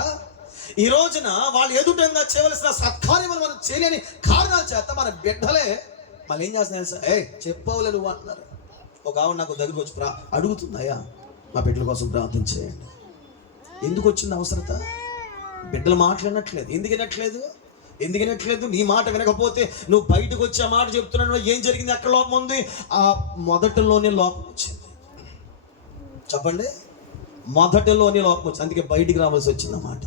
ఈ రోజున వాళ్ళు ఎదుటంగా చేయవలసిన సత్కార్యములు మనం చేయలేని కారణాల చేత మన బిడ్డలే మళ్ళీ ఏం చేస్తున్నాయి సార్? చెప్పవులే నువ్వు అంటున్నారు. ఒక ఆవిడ నాకు దగ్గరకు వచ్చి అడుగుతుందయ్యా, మా బిడ్డల కోసం ప్రార్థన చేయండి. ఎందుకు వచ్చింది అవసరత? బిడ్డలు మాట్లాడట్లేదు. ఎందుకు వినట్లేదు? నీ మాట వినకపోతే నువ్వు బయటకు వచ్చి ఆ మాట చెప్తున్నావు. ఏం జరిగింది? అక్కడ లోపం ఉంది. ఆ మొదటిలోనే లోపం వచ్చింది. చెప్పండి, మొదటిలోనే లోపం వచ్చింది. అందుకే బయటికి రావాల్సి వచ్చింది అన్నమాట.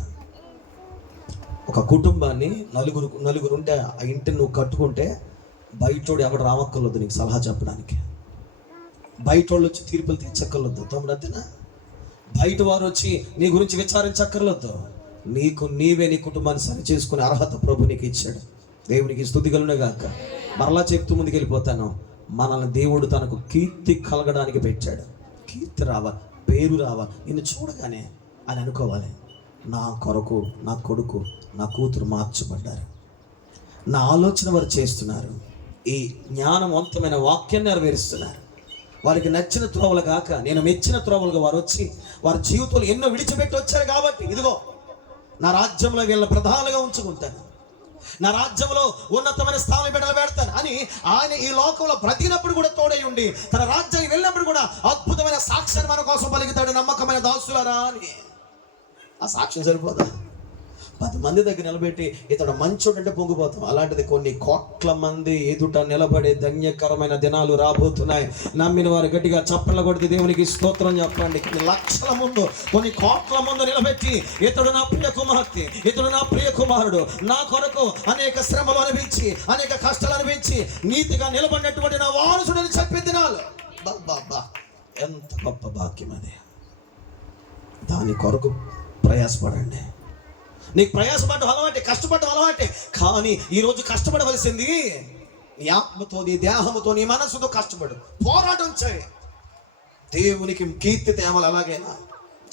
ఒక కుటుంబాన్ని నలుగురు ఉంటే ఆ ఇంటిని నువ్వు కట్టుకుంటే బయటోడు ఎవడు రావక్కర్లొద్దు నీకు సలహా చెప్పడానికి. బయటోళ్ళు వచ్చి తీర్పులు తీర్చక్కర్లొద్దు తమ్ముడు, అంతేనా? బయట వారు వచ్చి నీ గురించి విచారించక్కర్లొద్దు. నీకు నీవే నీ కుటుంబాన్ని సరి చేసుకునే అర్హత ప్రభు నీకు ఇచ్చాడు. దేవునికి స్తుతి కలుగును గాక. మరలా చెప్తూ ముందుకు వెళ్ళిపోతాను. మనల్ని దేవుడు తనకు కీర్తి కలగడానికి పెట్టాడు. కీర్తి రావాలి, పేరు రావాలి. నిన్ను చూడగానే అని అనుకోవాలి, నా కొరకు నా కొడుకు నా కూతురు మార్చబడ్డారు, నా ఆలోచన వారు చేస్తున్నారు, ఈ జ్ఞానవంతమైన వాక్యాన్ని నెరవేరుస్తున్నారు. వారికి నచ్చిన త్రోవలు కాక నేను మెచ్చిన త్రోవలుగా వారు వచ్చి వారి జీవితంలో ఎన్నో విడిచిపెట్టి వచ్చారు. కాబట్టి ఇదిగో నా రాజ్యంలో వీళ్ళని ప్రధానంగా ఉంచుకుంటాను, నా రాజ్యంలో ఉన్నతమైన స్థానం బిడ్డలు పెడతాను అని ఆయన ఈ లోకంలో బ్రతికినప్పుడు కూడా తోడై ఉండి తన రాజ్యానికి వెళ్ళినప్పుడు కూడా అద్భుతమైన సాక్ష్యాన్ని మన కోసం పలుకుతాడు. నమ్మకమైన దాసులారా అని. ఆ సాక్ష్యం సరిపోదా? 10 మంది దగ్గర నిలబెట్టి ఇతడు మంచోడు అంటే పొంగిపోతాం. అలాంటిది కొన్ని కోట్ల మంది ఎదుట నిలబడే ధన్యకరమైన దినాలు రాబోతున్నాయి. నమ్మిన వారు గట్టిగా చప్పట్ల కొడితే దేవునికి స్తోత్రం చెప్పండి. కొన్ని లక్షల ముందు, కొన్ని కోట్ల ముందు నిలబెట్టి ఇతడు నా ప్రియ కుమార్తె, ఇతడు నా ప్రియ కుమారుడు, నా కొరకు అనేక శ్రమలు అనిపించి అనేక కష్టాలు అనిపించి నీతిగా నిలబడినటువంటి నా వారసుడని చెప్పే దినాలు. బాబా ఎంత గొప్ప భాగ్యం అది. దాని కొరకు ప్రయాసపడండి. నీకు ప్రయాసపడడం అలవాటే, కష్టపడడం అలవాటే. కానీ ఈరోజు కష్టపడవలసింది నీ ఆత్మతో, నీ దేహంతో, నీ మనసుతో కష్టపడు, పోరాటం చేయి. దేవునికి కీర్తి తేవాలి. అలాగేనా?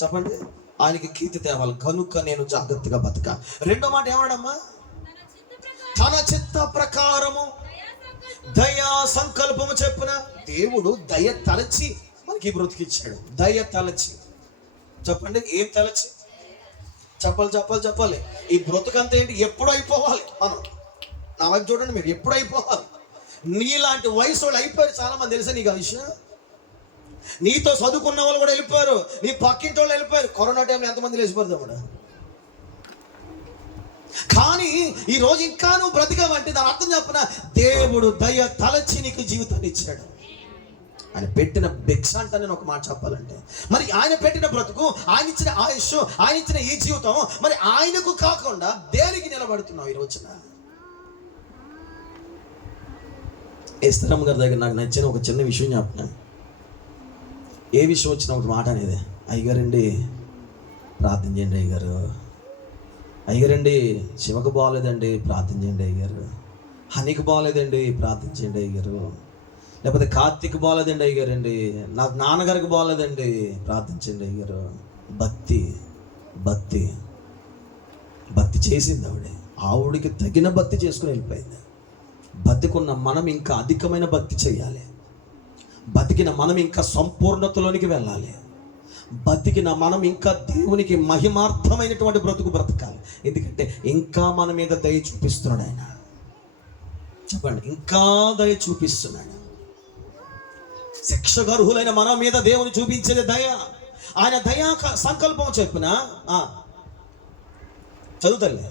చెప్పండి, ఆయనకి కీర్తి తేవాలి. కనుక నేను జాగ్రత్తగా బతక. రెండో మాట ఏమన్నాడమ్మా? తన చిత్త ప్రకారము దయా సంకల్పము చెప్పున. దేవుడు దయ తలచి మనకి బ్రతికిచ్చాడు. దయ తలచి. చెప్పండి, ఏం తలచి? చెప్పాలి. ఈ బ్రతుకంతా ఏంటి? ఎప్పుడు అయిపోవాలి. మనం నా వైపు చూడండి, మీరు ఎప్పుడు అయిపోవాలి. నీలాంటి వయసు వాళ్ళు అయిపోయారు చాలా మంది. తెలుసా నీకు ఆ విషయం? నీతో చదువుకున్న వాళ్ళు కూడా వెళ్ళిపోయారు, నీ పక్కింటి వాళ్ళు వెళ్ళిపోయారు. కరోనా టైంలో ఎంతమంది లేచిపోతారు అప్పుడు. కానీ ఈ రోజు ఇంకా నువ్వు బ్రతికావంటే దాని అర్థం చెప్పిన దేవుడు దయ తలచి నీకు జీవితాన్ని ఇచ్చాడు. ఆయన పెట్టిన భిక్ష అంటే నేను ఒక మాట చెప్పాలంటే, మరి ఆయన పెట్టిన బ్రతుకు, ఆయన ఇచ్చిన ఆయుష్, ఆయన ఇచ్చిన ఈ జీవితం, మరి ఆయనకు కాకుండా దేనికి నిలబడుతున్నావు ఈ రోజున? ఎస్తరమ్మ గారి దగ్గర నాకు నచ్చిన ఒక చిన్న విషయం చెప్తున్నాను. ఏ విషయం వచ్చినా ఒక మాట అనేది, అయ్యగారండి ప్రార్థన చేయండి అయ్యగారు, అయ్యగారండి శివకు బాగోలేదండి ప్రార్థన చేయండి అయ్యగారు, హనీకి బాగోలేదండి ప్రార్థన చేయండి అయ్యగారు, లేకపోతే కార్తీక్ బాగోలేదండి అయ్యగారండి, నాకు నాన్నగారికి బాగోలేదండి ప్రార్థించండి అయ్యగారు. భక్తి చేసింది ఆవిడికి తగిన భక్తి చేసుకుని వెళ్ళిపోయింది. బతికున్న మనం ఇంకా అధికమైన భక్తి చేయాలి. బతికిన మనం ఇంకా సంపూర్ణతలోనికి వెళ్ళాలి. బతికిన మనం ఇంకా దేవునికి మహిమార్థమైనటువంటి బ్రతుకు బ్రతకాలి. ఎందుకంటే ఇంకా మన మీద దయ చూపిస్తున్నాడు ఆయన. చెప్పండి, ఇంకా దయ చూపిస్తున్నాడు. శిక్షగర్హులైన మన మీద దేవుని చూపించేది దయ. ఆయన దయా సంకల్పం చెప్పిన చదువుతలే,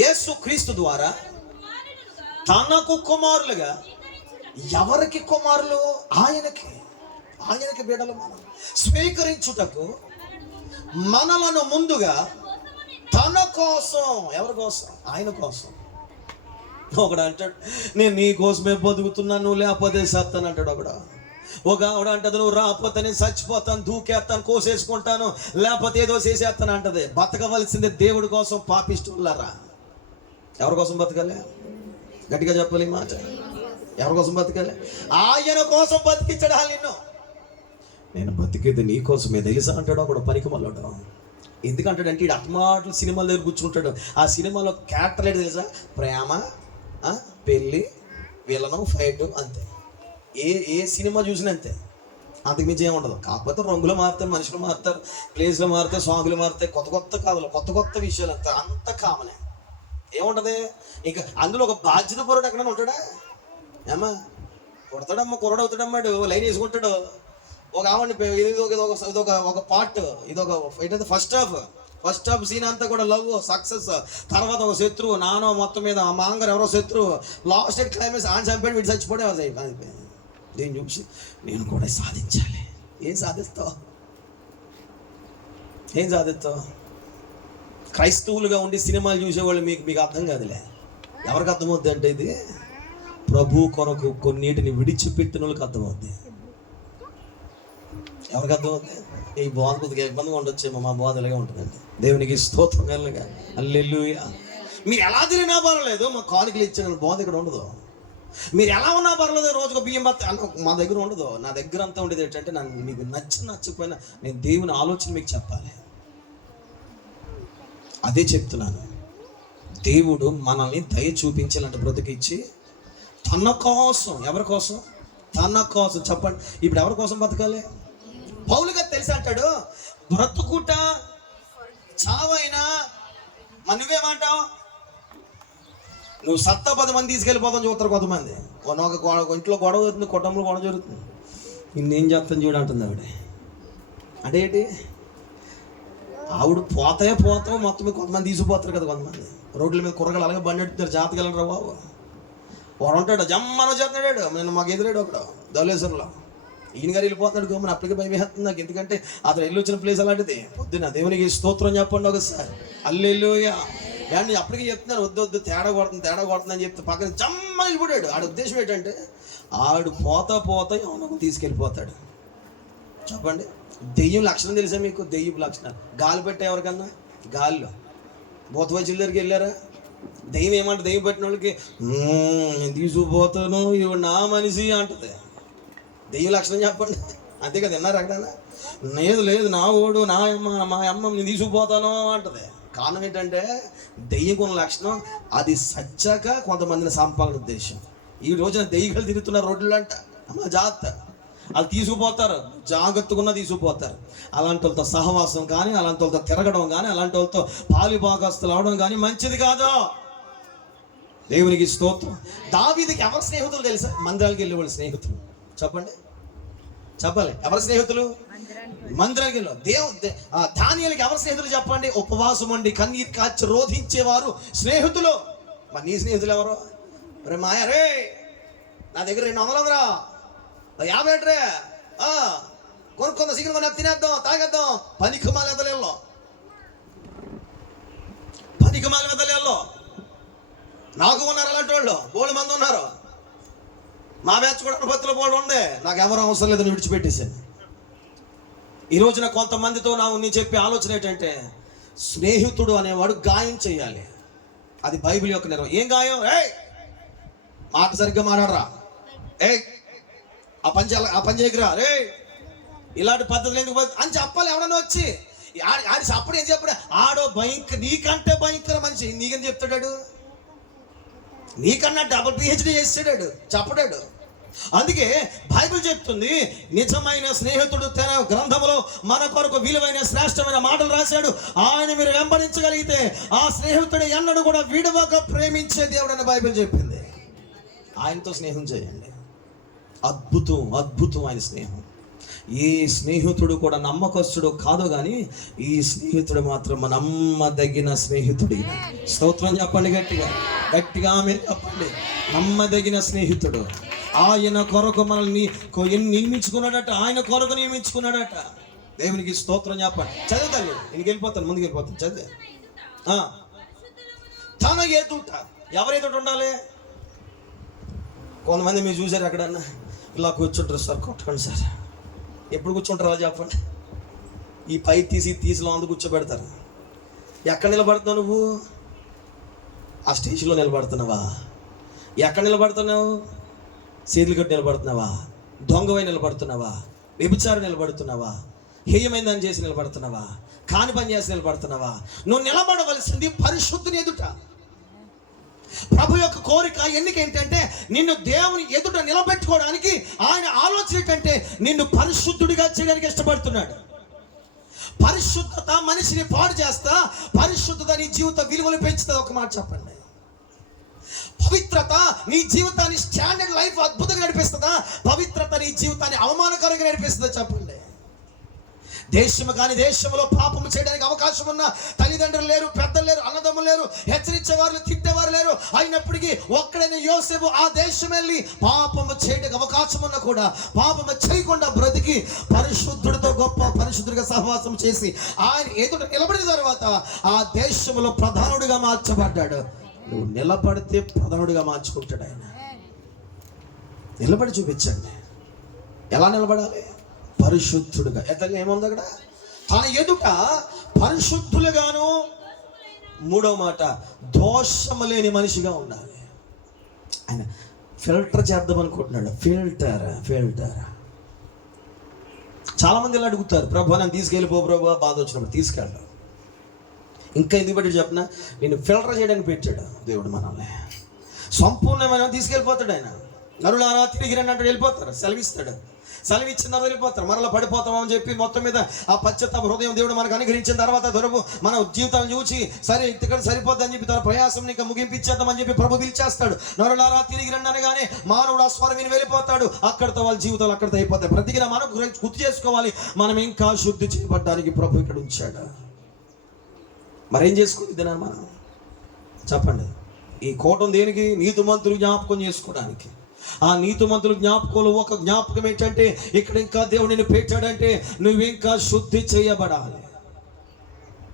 యేసుక్రీస్తు ద్వారా తనకు కుమారులుగా. ఎవరికి కుమారులు? ఆయనకి బిడ్డలు మనం స్వీకరించుటకు మనలను ముందుగా తన కోసం. ఎవరి కోసం? ఆయన కోసం. ఒకడు అంటాడు నేను నీ కోసమే బతుకుతున్నాను, నువ్వు లేకపోతే సత్తాను అంటాడు. ఒక ఆవిడ అంటది నువ్వు రాకపోతే నేను చచ్చిపోతాను, దూకేస్తాను, కోసేసుకుంటాను, లేకపోతే ఏదో చేసేస్తాను అంటది. బతకవలసిందే దేవుడి కోసం. పాపిష్టులారా, ఎవరి కోసం బతకాలి? గట్టిగా చెప్పాలి ఈ మాట. ఎవరి కోసం బతకాలి? ఆయన కోసం బతికించడా నిన్ను. నేను బతికేది నీ కోసమే తెలుసా అంటాడు ఒకడు పనికి మళ్ళాడు. ఎందుకంటాడంటే ఈడు అట్మాటలు సినిమాల దగ్గర కూర్చుంటాడు. ఆ సినిమాలో క్యారెక్టర్ ఏంటి తెలుసా? ప్రేమ, పెళ్ళి, విలను, ఫైట్, అంతే. ఏ సినిమా చూసినా అంతే, అంతకు మించి ఏమి ఉండదు. కాకపోతే రంగులు మారుతాయి, మనుషులు మారుతారు, ప్లేస్లు మారుతాయి, సాంగులు మారుతాయి, కొత్త కథలు, కొత్త విషయాలు, అంత కామనే. ఏముంటది ఇంకా అందులో? ఒక బాధ్యత పరుడు ఎక్కడైనా ఉంటాడా? ఏమా కొడతాడమ్మా, కుర్రాడు అవుతాడమ్మాడు, లైన్ వేసుకుంటాడు. ఒక ఆవిడని ఒక పార్ట్, ఇదొక ఏంటంటే ఫస్ట్ హాఫ్ సీన్ అంతా కూడా లవ్ సక్సెస్, తర్వాత ఒక శత్రువు, నానో మొత్తం మీద మా మాంగారు ఎవరో శత్రువు, లాస్ట్ క్లైమాక్స్ ఆయన చంపాడు, వీడు చచ్చిపోతే అయిపోయింది. దీన్ని చూసి నేను కూడా సాధించాలి. ఏం సాధిస్తావు? క్రైస్తవులుగా ఉండి సినిమాలు చూసేవాళ్ళు మీకు అర్థం కాదులే. ఎవరికి అర్థమవుద్ది అంటే ఇది ప్రభు కొరకు కొన్నిటిని విడిచిపెట్టిన వాళ్ళకి అర్థమవుద్ది. ఎవరికి అర్థమవుద్ది? ఈ బోధ కొద్దిగా ఇబ్బందిగా ఉండొచ్చేమో, మా బోధ ఇలాగే ఉంటుందండి. దేవునికి స్తోత్రం కలుగుగా. హల్లెలూయా. మీరు ఎలా తిరిగినా పర్వాలేదు, మా కానుకలు ఇచ్చిన బోధ ఇక్కడ ఉండదు. మీరు ఎలా ఉన్నా పర్లేదు, రోజుకు బియ్యం బత్త మా దగ్గర ఉండదు. నా దగ్గర అంతా ఉండేది ఏంటంటే మీకు నచ్చకపోయినా నేను దేవుని ఆలోచన మీకు చెప్పాలి. అదే చెప్తున్నాను. దేవుడు మనల్ని దయ చూపించాలంటే బ్రతికిచ్చి తన కోసం. ఎవరి కోసం? తన కోసం. చెప్పండి, ఇప్పుడు ఎవరి కోసం బతకాలి? పౌలు గారు తెలిసి అంటాడు, బ్రతుకుట చావైనా నువ్వేమంటావు? నువ్వు 10 మంది తీసుకెళ్ళిపోతాను చూస్తారు కొంతమంది. ఒక ఇంట్లో గొడవ అవుతుంది, కుటుంబంలో గొడవ జరుగుతుంది, నిన్నేం చేస్తాను చూడ అంటుంది ఆవిడ. అంటే ఏంటి? ఆవిడ పోతావు మొత్తం మీద కొంతమంది తీసుకుపోతారు కదా. కొంతమంది రోడ్ల మీద కూరగాయలు అలాగే బండి ఎడుతున్నారు, జాతకెళ్ళరా బాబు. వాడు ఉంటాడు జమ్మనో చేస్తున్నాడు. నేను మాకు ఎదురాడు ఒకడు ధవళేశ్వరంలో. ఈయన గారు వెళ్ళిపోతున్నాడు గోమని. అప్పటికే భయం వేస్తుంది నాకు, ఎందుకంటే అతను వెళ్ళి వచ్చిన ప్లేస్ అలాంటిది. పొద్దున్న దేవునికి స్తోత్రం చెప్పండి ఒకసారి. హల్లెలూయా. కానీ అప్పటికే చెప్తున్నాను వద్దు తేడా కొడుతుంది అని చెప్తే పక్కన జమ్మని వెళ్ళిపోయాడు. ఆడ ఉద్దేశం ఏంటంటే ఆడు పోతా ఎవరినో తీసుకెళ్ళిపోతాడు. చెప్పండి, దెయ్యం లక్షణం తెలుసా మీకు? దెయ్యం లక్షణాలు గాలి పెట్టే ఎవరికన్నా, గాలిలో భూత వైద్యుల దగ్గరికి వెళ్ళారా? దెయ్యం ఏమంటే దెయ్యం పెట్టిన వాళ్ళకి నేను తీసుకుపోతాను ఇవి నా మనిషి అంటది. దెయ్యం లక్షణం చెప్పండి. అంతే కదా, విన్నారు ఎక్కడన్నా? లేదు నా ఓడు నా మా అమ్మ నేను తీసుకుపోతాను అంటది. కారణం ఏంటంటే దెయ్యం కొన్న లక్షణం అది సచ్చాక కొంతమందిని సంపాలన ఉద్దేశం. ఈ రోజున దెయ్యాలు తిరుగుతున్నారు రోడ్లు అంట. అమ్మ జాగ్రత్త, వాళ్ళు తీసుకుపోతారు, జాగ్రత్తగా తీసుకుపోతారు. అలాంటి వాళ్ళతో సహవాసం కానీ, అలాంటి వాళ్ళతో తిరగడం కానీ, అలాంటి వాళ్ళతో పాలిభాగస్తులు అవడం కానీ మంచిది కాదు. దేవునికి స్తోత్రం. దావీదుకి ఎవరు స్నేహితులు తెలుసా? మందిరాలకు వెళ్ళే వాళ్ళు స్నేహితులు. చెప్పాలి ఎవరు స్నేహితులు? మందిరానికి వెళ్ళి. దానియేలుకి ఎవరు స్నేహితులు చెప్పండి? ఉపవాసం ఉండి కన్నీరు కాచి రోధించేవారు స్నేహితులు. మరి నీ స్నేహితులు ఎవరు? రే మాయా రే, నా దగ్గర 200 50 రే, కొనుక్కుందాం, శీఘ్రం కొని తినేద్దాం, తాగేద్దాం. పనికిమాల వెదలేళ్ళలో నాకు ఉన్నారు అలాంటి వాళ్ళు, బోళ్ళు మంది ఉన్నారు. మా బ్యాచ్ కూడా అనుభూతుల బోర్డు ఉండే. నాకు ఎవరు అవసరం లేదని విడిచిపెట్టేసాను. ఈ రోజున కొంతమందితో నేను చెప్పే ఆలోచన ఏంటంటే స్నేహితుడు అనేవాడు గాయం చేయాలి. అది బైబిల్ యొక్క నిర్వహణ. ఏం గాయం? మాట సరిగ్గా మాట్లాడరా, ఆ పని చేయకురా, ఇలాంటి పద్ధతులు ఎందుకు అని చెప్పాలి. ఎవడన్నా వచ్చి ఆడి అప్పుడు ఏం చెప్పాడు? ఆడో నీకంటే భయంకర మనిషి నీకని చెప్తాడు. నీకన్నా డబుల్ PhD చేసాడు చెప్పడాడు. అందుకే బైబిల్ చెప్తుంది, నిజమైన స్నేహితుడు తన గ్రంథంలో మన కొరకు విలువైన శ్రేష్టమైన మాటలు రాశాడు. ఆయన మీరు వెంబడించగలిగితే ఆ స్నేహితుడు ఎన్నడూ కూడా విడవక ప్రేమించే దేవుడు అని బైబిల్ చెప్పింది. ఆయనతో స్నేహం చేయండి. అద్భుతం ఆయన స్నేహం. ఏ స్నేహితుడు కూడా నమ్మకస్తుడు కాదు, కానీ ఈ స్నేహితుడు మాత్రం నమ్మదగిన స్నేహితుడు. స్తోత్రం చెప్పండి గట్టిగా మీరు చెప్పండి. నమ్మదగిన స్నేహితుడు. ఆయన కొరకు మనల్ని నియమించుకున్నాడట. ఆయన కొరకు నియమించుకున్నాడట. దేవునికి స్తోత్రం చెప్పండి. చదువుతాను, ఇంటికి వెళ్ళిపోతాను, ముందుకు వెళ్ళిపోతాను. చదివే తన ఎదుట. ఎవరి ఎదుట ఉండాలి? కొంతమంది మీరు చూసారు ఎక్కడన్నా ఇలా కూర్చుంటారు, సార్ కొట్టకండి సార్. ఎప్పుడు కూర్చుంటారు అలా చెప్పండి. ఈ పై తీసి లోందు కూర్చోబెడతారు. ఎక్కడ నిలబడుతున్నావు నువ్వు? ఆ స్టేషన్లో నిలబడుతున్నావా? ఎక్కడ నిలబడుతున్నావు? సీట్లు కట్టి నిలబడుతున్నావా? దొంగవై నిలబడుతున్నావా? వ్యభిచారం నిలబడుతున్నావా? హేయమైందని చేసి నిలబడుతున్నావా? కాని పని చేసి నిలబడుతున్నావా? నువ్వు నిలబడవలసింది పరిశుద్ధుని ఎదుట. ప్రభు యొక్క కోరిక ఎన్నిక ఏంటంటే నిన్ను దేవుని ఎదుట నిలబెట్టుకోవడానికి ఆయన ఆలోచన ఏంటంటే నిన్ను పరిశుద్ధుడిగా చేయడానికి ఇష్టపడుతున్నాడు. పరిశుద్ధత మనిషిని పాడు చేస్తా, పరిశుద్ధత నీ జీవిత విలువలు పెంచుతుంది. ఒక మాట చెప్పండి. పవిత్రత నీ జీవితాన్ని స్టాండర్డ్ లైఫ్ అద్భుతంగా నడిపిస్తుందా? పవిత్రత నీ జీవితాన్ని అవమానకరంగా నడిపిస్తుందా? చెప్పండి. దేశము కానీ దేశంలో పాపము చేయడానికి అవకాశం ఉన్న తల్లిదండ్రులు లేరు, పెద్దలు లేరు, అన్నదమ్ములు లేరు, హెచ్చరించేవారు, తిట్టేవారు లేరు. అయినప్పటికీ ఒక్కడైనా యోసేపు ఆ దేశం వెళ్ళి పాపము చేయడానికి అవకాశం ఉన్నా కూడా పాపము చేయకుండా బ్రతికి పరిశుద్ధుడితో గొప్ప పరిశుద్ధుడిగా సహవాసం చేసి ఆయన ఎదుట నిలబడిన తర్వాత ఆ దేశంలో ప్రధానుడిగా మార్చబడ్డాడు. నువ్వు నిలబడితే ప్రధానుడిగా మార్చుకుంటాడు ఆయన. నిలబడి చూపించండి. ఎలా నిలబడాలి? పరిశుద్ధుడుగా. ఎట్లా ఏముంది అక్కడ? తన ఎదుట పరిశుద్ధులుగాను, మూడో మాట దోషము లేని మనిషిగా ఉండాలి. ఆయన ఫిల్టర్ చేద్దాం అనుకుంటున్నాడు. ఫిల్టర్ చాలా మంది ఇలా అడుగుతారు, ప్రభు నన్ను తీసుకెళ్ళిపో ప్రభు, బాధ వచ్చినప్పుడు తీసుకెళ్ళాడు. ఇంకా ఎందుకు పెట్టి చెప్పిన, నేను ఫిల్టర్ చేయడానికి పెట్టాడు దేవుడు మనల్ని. సంపూర్ణమైన తీసుకెళ్ళిపోతాడు ఆయన. నరులారా తిరిగి రండి అంటే వెళ్ళిపోతారు, సెలవిస్తాడు. సెలవిచ్చిన తర్వాత వెళ్ళిపోతారు. మరలా పడిపోతామని చెప్పి మొత్తం మీద ఆ పశ్చాత్తాప హృదయం దేవుడు మనకు అనుగ్రహించిన తర్వాత దొరకు మన జీవితాలను చూసి సరే ఇక్కడ సరిపోద్ది అని చెప్పి తన ప్రయాసం ఇంకా ముగింపించేద్దామని చెప్పి ప్రభు పిలిచేస్తాడు. నరులారా తిరిగి రండి అనగానే మానవుడు ఆ స్వరం విని వెళ్ళిపోతాడు. అక్కడితో వాళ్ళ జీవితాలు అక్కడితో అయిపోతాయి. ప్రతిగా మనం గుర్తు చేసుకోవాలి, మనం ఇంకా శుద్ధి చేయబడ్డానికి ప్రభు ఇక్కడ ఉంచాడు. మరేం చేసుకుంది తినాలి మనం? చెప్పండి. ఈ కోటం దేనికి? నీతిమంతులు జ్ఞాపకం చేసుకోవడానికి. ఆ నీతిమంతుల జ్ఞాపకంలో ఒక జ్ఞాపకం ఏంటంటే ఇక్కడ ఇంకా దేవుడిని పెట్టాడంటే నువ్వు ఇంకా శుద్ధి చేయబడాలి.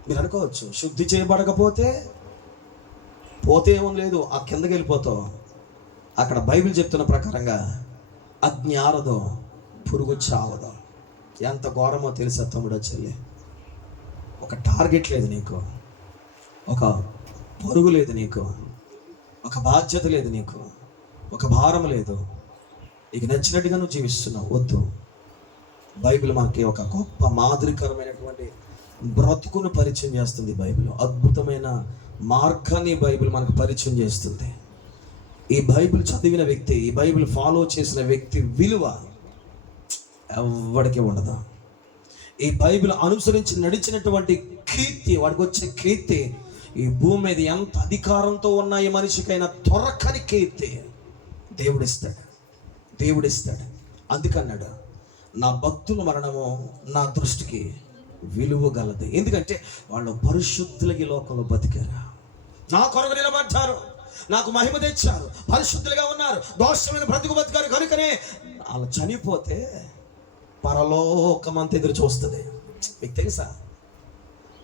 మీరు అనుకోవచ్చు, శుద్ధి చేయబడకపోతే పోతే ఏమో లేదు, ఆ కిందకి వెళ్ళిపోతావు. అక్కడ బైబిల్ చెప్తున్న ప్రకారంగా అగ్ని ఆరదో, పురుగు చావదో. ఎంత ఘోరమో తెలుసా తమ్ముడో చెల్లి? ఒక టార్గెట్ లేదు నీకు, ఒక పరుగు లేదు నీకు, ఒక బాధ్యత లేదు నీకు, ఒక భారం లేదు. నీకు నచ్చినట్టుగా నువ్వు జీవిస్తున్నావు. వద్దు. బైబిల్ మనకి ఒక గొప్ప మాదిరికరమైనటువంటి బ్రతుకును పరిచయం చేస్తుంది. బైబిల్ అద్భుతమైన మార్గాన్ని బైబిల్ మనకు పరిచయం చేస్తుంది. ఈ బైబిల్ చదివిన వ్యక్తి, ఈ బైబిల్ ఫాలో చేసిన వ్యక్తి విలువ ఎవరికి ఉండదు. ఈ బైబిల్ అనుసరించి నడిచినటువంటి కీర్తి, వాడికి వచ్చే కీర్తి ఈ భూమి మీద ఎంత అధికారంతో ఉన్న ఈ మనిషికైనా దొరకని కీర్తి దేవుడిస్తాడు. అందుకన్నాడు, నా భక్తుల మరణము నా దృష్టికి విలువ గలది. ఎందుకంటే వాళ్ళు పరిశుద్ధులకి లోకంలో బతికారు, నా కొరకు నిలబడ్డారు, నాకు మహిమ తెచ్చారు, పరిశుద్ధులుగా ఉన్నారు, దోషమైన బ్రతుకు బతికారు. కనుకనే వాళ్ళు చనిపోతే పరలోకమంత ఎదురు చూస్తుంది. మీకు తెలుసా?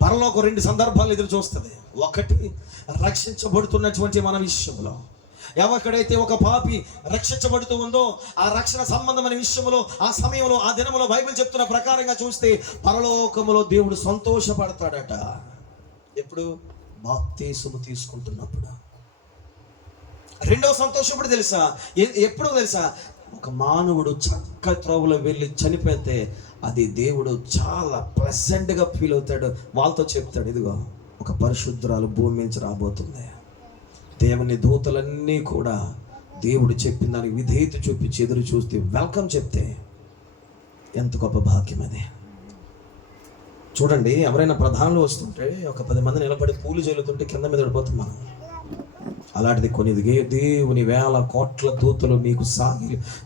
పరలోకం 2 సందర్భాలు ఎదురు చూస్తుంది. ఒకటి, రక్షించబడుతున్నటువంటి మన విషయంలో. ఎవరికైతే ఒక పాపి రక్షించబడుతూ ఉందో ఆ రక్షణ సంబంధమైన విషయంలో, ఆ సమయంలో, ఆ దినములో బైబిల్ చెప్తున్న ప్రకారంగా చూస్తే పరలోకములో దేవుడు సంతోషపడతాడట. ఎప్పుడు? బాప్తీసము తీసుకుంటున్నప్పుడు. రెండవ సంతోషం తెలుసా? ఎప్పుడు తెలుసా? ఒక మానవుడు చక్క త్రోవలో వెళ్ళి చనిపోతే అది దేవుడు చాలా ప్లెజెంట్గా ఫీల్ అవుతాడు. వాళ్ళతో చెప్తాడు, ఇదిగో ఒక పరిశుద్ధురాలు భూమి నుంచి రాబోతుంది. దేవుని దూతలన్నీ కూడా దేవుడు చెప్పిన దానికి విధేయత చూపించి ఎదురు చూస్తే వెల్కమ్ చెప్తే ఎంత గొప్ప భాగ్యం అది. చూడండి, ఎవరైనా ప్రధానులు వస్తుంటే ఒక 10 మంది నిలబడి పూలు జల్లుతుంటే కింద మీద పడిపోతాం మనం. అలాంటిది కొన్ని దేవుని వేల కోట్ల దూతలు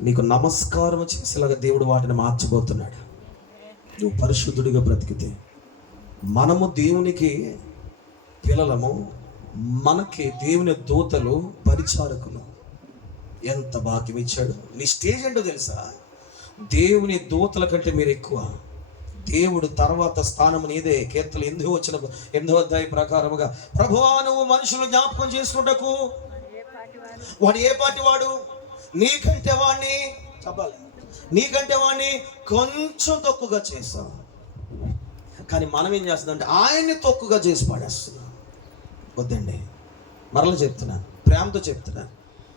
నీకు నమస్కారం చేసేలాగా దేవుడు వాటిని మార్చబోతున్నాడు. నువ్వు పరిశుద్ధుడిగా బ్రతికితే. మనము దేవునికి పిల్లలము, మనకి దేవుని దూతలు పరిచారకులు. ఎంత భాగ్యం ఇచ్చాడు. నీ స్టేజ్ ఏంటో తెలుసా? దేవుని దూతల కంటే మీరు ఎక్కువ. దేవుడు తర్వాత స్థానం నీదే. కీర్తనలు 8వ అధ్యాయం ప్రకారముగా, ప్రభువా నువ్వు మనుషులు జ్ఞాపకం చేసుకుంటకు. వాడు ఏ పాటి వాడు? నీకంటే వాడిని చెప్పాలి, నీకంటే వాడిని కొంచెం తక్కువగా చేస్తాం. కానీ మనం ఏం చేస్తుందంటే ఆయన్ని తక్కువగా చేసి పడేస్తున్నాం. వద్దండి, మరలా చెప్తున్నాను, ప్రేమతో చెప్తున్నాను.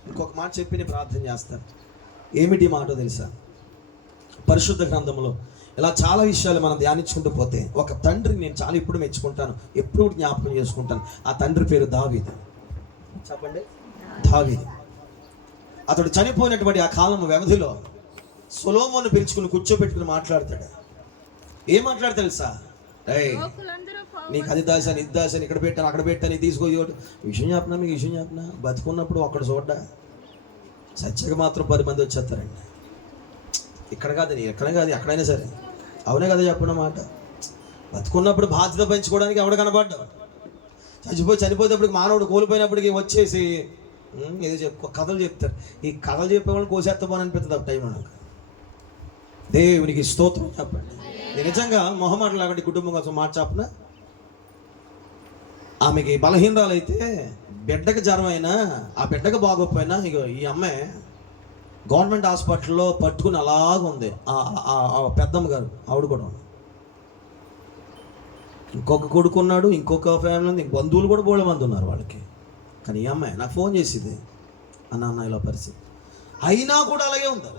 ఇంకొక మాట చెప్పి నేను ప్రార్థన చేస్తాను. ఏమిటి మాట తెలుసా? పరిశుద్ధ గ్రంథంలో ఇలా చాలా విషయాలు మనం ధ్యానించుకుంటూ పోతే ఒక తండ్రిని నేను చాలా ఇప్పుడు మెచ్చుకుంటాను, ఎప్పుడు జ్ఞాపకం చేసుకుంటాను. ఆ తండ్రి పేరు దావీదు. చెప్పండి, దావీదు. అతడు చనిపోయినటువంటి ఆ కాలం వ్యవధిలో సొలొమోను పిలుచుకుని కూర్చోబెట్టుకుని మాట్లాడతాడు. ఏం మాట్లాడతాడు తెలుసా? నీకు అది దాసాను, ఇది దాసాను, ఇక్కడ పెట్టాను, అక్కడ పెట్టాను, ఇది తీసుకో, విషయం చెప్పినా, మీకు విషయం చెప్పినా, బతుకున్నప్పుడు ఒక్కడ చూడ్డా, సత్యగా మాత్రం 10 మంది వచ్చేస్తారండి. ఇక్కడ కాదని, ఎక్కడ కాదు, ఎక్కడైనా సరే అవునే కదా చెప్పిన మాట. బతుకున్నప్పుడు బాధ్యత పెంచుకోవడానికి ఎవడు కనబడ్డావు, చనిపోయేటప్పటికి మానవుడు కోల్పోయినప్పటికీ వచ్చేసి ఏదో కథలు చెప్తారు. ఈ కథలు చెప్పేవాళ్ళు కోసేస్తామని అనిపిస్తుంది ఆ టైం నాకు. దేవునికి స్తోత్రం చెప్పండి. నేను నిజంగా మొహమాటలు లాగండి కుటుంబం కోసం మాట చెప్పిన. ఆమెకి బలహీనరాలు అయితే బిడ్డకి జ్వరం అయినా ఆ బిడ్డకు బాగోపోయినా ఇగో ఈ అమ్మాయి గవర్నమెంట్ హాస్పిటల్లో పట్టుకుని అలాగ ఉంది. పెద్దమ్మ గారు ఆవిడ కూడా ఉంది. ఇంకొక కొడుకున్నాడు, ఇంకొక ఫ్యామిలీ ఉంది, బంధువులు కూడా బోళ్ళ మంది ఉన్నారు వాళ్ళకి. కానీ ఈ అమ్మాయి నాకు ఫోన్ చేసింది, అన్న ఇలా పరిస్థితి అయినా కూడా అలాగే ఉంది.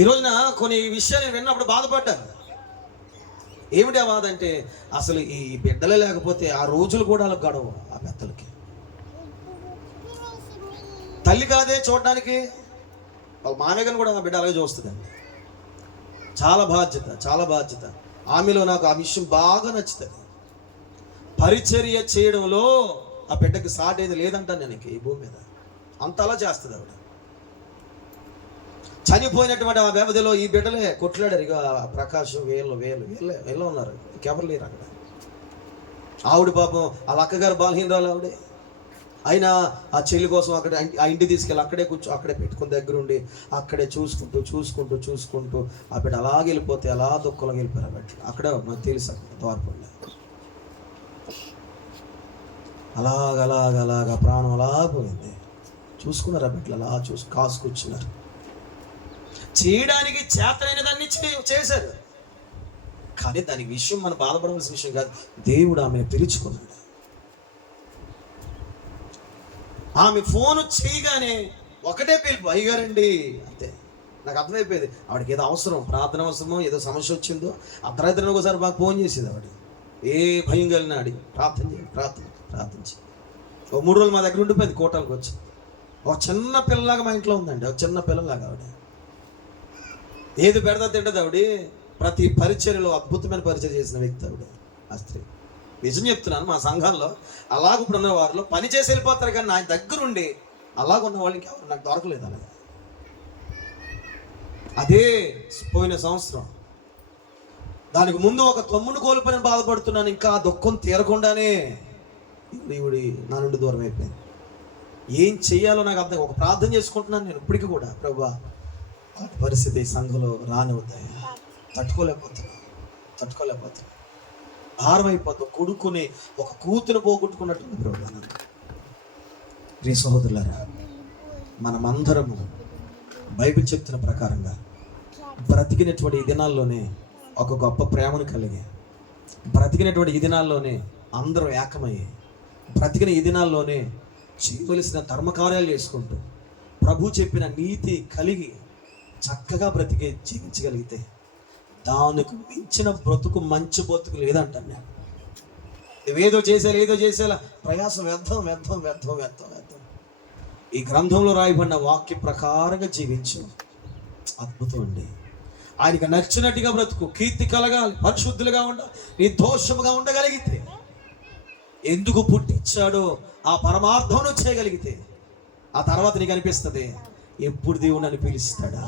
ఈ రోజున కొన్ని విషయాలు నేను విన్నప్పుడు బాధపడ్డాను. ఏమిటి ఆ బాధ అంటే అసలు ఈ బిడ్డలే లేకపోతే ఆ రోజులు కూడా అలా గడవు. ఆ పెద్దలకి తల్లి కాదే చూడడానికి, వాళ్ళ మామయ్యని కూడా ఆ బిడ్డ అలాగే చూస్తుందండి. చాలా బాధ్యత, చాలా బాధ్యత. ఆమెలో నాకు ఆ విషయం బాగా నచ్చుతుంది. పరిచర్య చేయడంలో ఆ బిడ్డకి సాటేది లేదంటాను నేను ఈ భూమి మీద. అంతలా చేస్తుంది ఆవిడ. చనిపోయినటువంటి ఆ వ్యవధిలో ఈ బిడ్డలే కొట్లాడారు. ఇక ప్రకాష్ వీళ్ళు ఉన్నారు, ఇంకెవరు లేరు అక్కడ. ఆవిడ పాపం వాళ్ళ అక్కగారు బలహీనరాలు ఆవిడే. అయినా ఆ చెల్లి కోసం అక్కడ ఆ ఇంటి తీసుకెళ్ళి అక్కడే పెట్టుకుని దగ్గరుండి అక్కడే చూసుకుంటూ ఆ బిడ్డ అలాగే వెళ్ళిపోతే అలా దుఃఖంలోకి వెళ్ళిపోయారు. ఆ బిడ్డ అక్కడ నాకు తెలుసు ద్వారపల్లి అలాగా ప్రాణం అలా పోయింది. చూసుకున్నారు ఆ బిడ్డలు, అలా కాసుకొచ్చినారు. చేయడానికి చేతనైన దాన్ని చేశారు. కానీ దాని విషయం మనం బాధపడవలసిన విషయం కాదు. దేవుడు ఆమెను పిలుచుకున్నాడు. ఆమె ఫోన్ చేయగానే ఒకటే పిలుపు, అయ్యగారండి అంతే. నాకు అర్థమైపోయింది ఆవిడకి ఏదో అవసరం, ప్రార్థన అవసరమో ఏదో సమస్య వచ్చిందో. అర్ధరాత్రి ఒకసారి మాకు ఫోన్ చేసేది ఆవిడ. ఏ భయం కలిగిన అడిగి ప్రార్థించి ఓ 3 రోజులు మా దగ్గర ఉండిపోయింది. కోటాలకు వచ్చి ఒక చిన్న పిల్లలాగా మా ఇంట్లో ఉందండి. ఒక చిన్న పిల్లలాగా ఆవిడ ఏది పెడతా తింటది ఆవిడ. ప్రతి పరిచర్యలో అద్భుతమైన పరిచర్య చేసిన వ్యక్తి ఆవిడ. ఆ స్త్రీ నిజం చెప్తున్నాను, మా సంఘాల్లో అలాగ ఇప్పుడు ఉన్న వారిలో పని చేసి వెళ్ళిపోతారు, కానీ నా దగ్గరుండి అలాగున్న వాళ్ళకి ఎవరు నాకు దొరకలేదు. అలాగే అదే పోయిన సంవత్సరం, దానికి ముందు ఒక తమ్ముడు కోల్పోయిన బాధపడుతున్నాను. ఇంకా దుఃఖం తీరకుండానే ఈవిడి నా నుండి దూరం అయిపోయింది. ఏం చెయ్యాలో నాకు అర్థం. ఒక ప్రార్థన చేసుకుంటున్నాను నేను ఇప్పటికీ కూడా, ప్రభువా పరిస్థితి సంఘంలో రానివద్దాయా, తట్టుకోలేకపోతున్నా, భారం అయిపోతాం. కొడుకుని ఒక కూతురు పోగొట్టుకున్నట్టుంది ప్రభువా. ప్రియ సహోదరులారా, మనమందరము బైబిల్ చెప్తున్న ప్రకారంగా బ్రతికినటువంటి ఈ దినాల్లోనే ఒక గొప్ప ప్రేమను కలిగి, బ్రతికినటువంటి ఈ దినాల్లోనే అందరూ ఏకమయ్యి, బ్రతికిన ఈ దినాల్లోనే చేయవలసిన ధర్మకార్యాలు చేసుకుంటూ ప్రభు చెప్పిన నీతి కలిగి చక్కగా జీవించగలిగితే దానికి మించిన బ్రతుకు మంచి బ్రతుకు లేదంటాను నేను. ఏదో చేసేలా ప్రయాసం వ్యర్థం. ఈ గ్రంథంలో రాయబడిన వాక్య ప్రకారంగా జీవించు. అద్భుతం అండి. ఆయనకి నచ్చినట్టుగా బ్రతుకు, కీర్తి కలగాలి, పరిశుద్ధులుగా నిర్దోషముగా ఉండగలిగితే, ఎందుకు పుట్టించాడో ఆ పరమార్థం చేయగలిగితే, ఆ తర్వాత నీకు అనిపిస్తుంది ఎప్పుడు దేవుడు నన్ను పిలుస్తాడా.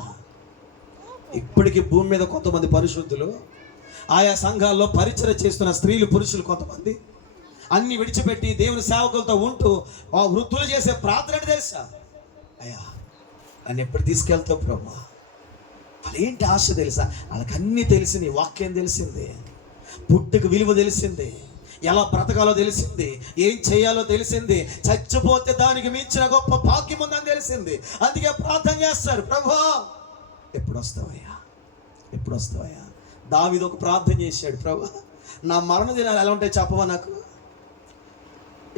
ఇప్పటికీ భూమి మీద కొంతమంది పరిశుద్ధులు ఆయా సంఘాల్లో పరిచయం చేస్తున్న స్త్రీలు పురుషులు కొంతమంది అన్ని విడిచిపెట్టి దేవుని సేవకులతో ఉంటూ ఆ వృద్ధులు చేసే ప్రార్థన తెలుసా, అయ్యా నన్ను ఎప్పుడు తీసుకెళ్తావు ప్రభా. వాళ్ళేంటి ఆశ తెలుసా, వాళ్ళకన్నీ తెలిసింది. వాక్యం తెలిసింది, పుట్టుకు విలువ తెలిసింది, ఎలా బ్రతకాలో తెలిసింది, ఏం చేయాలో తెలిసింది, చచ్చిపోతే దానికి మించిన గొప్ప భాగ్యం ఉందని తెలిసింది. అందుకే ప్రార్థన చేస్తారు, ప్రభువా ఎప్పుడు వస్తావయ్యా, ఎప్పుడు వస్తావయ్యా. దావీదు ఒక ప్రార్థన చేశాడు, ప్రభువా నా మరణ దినాలు ఎలా ఉంటాయి చెప్పవా నాకు.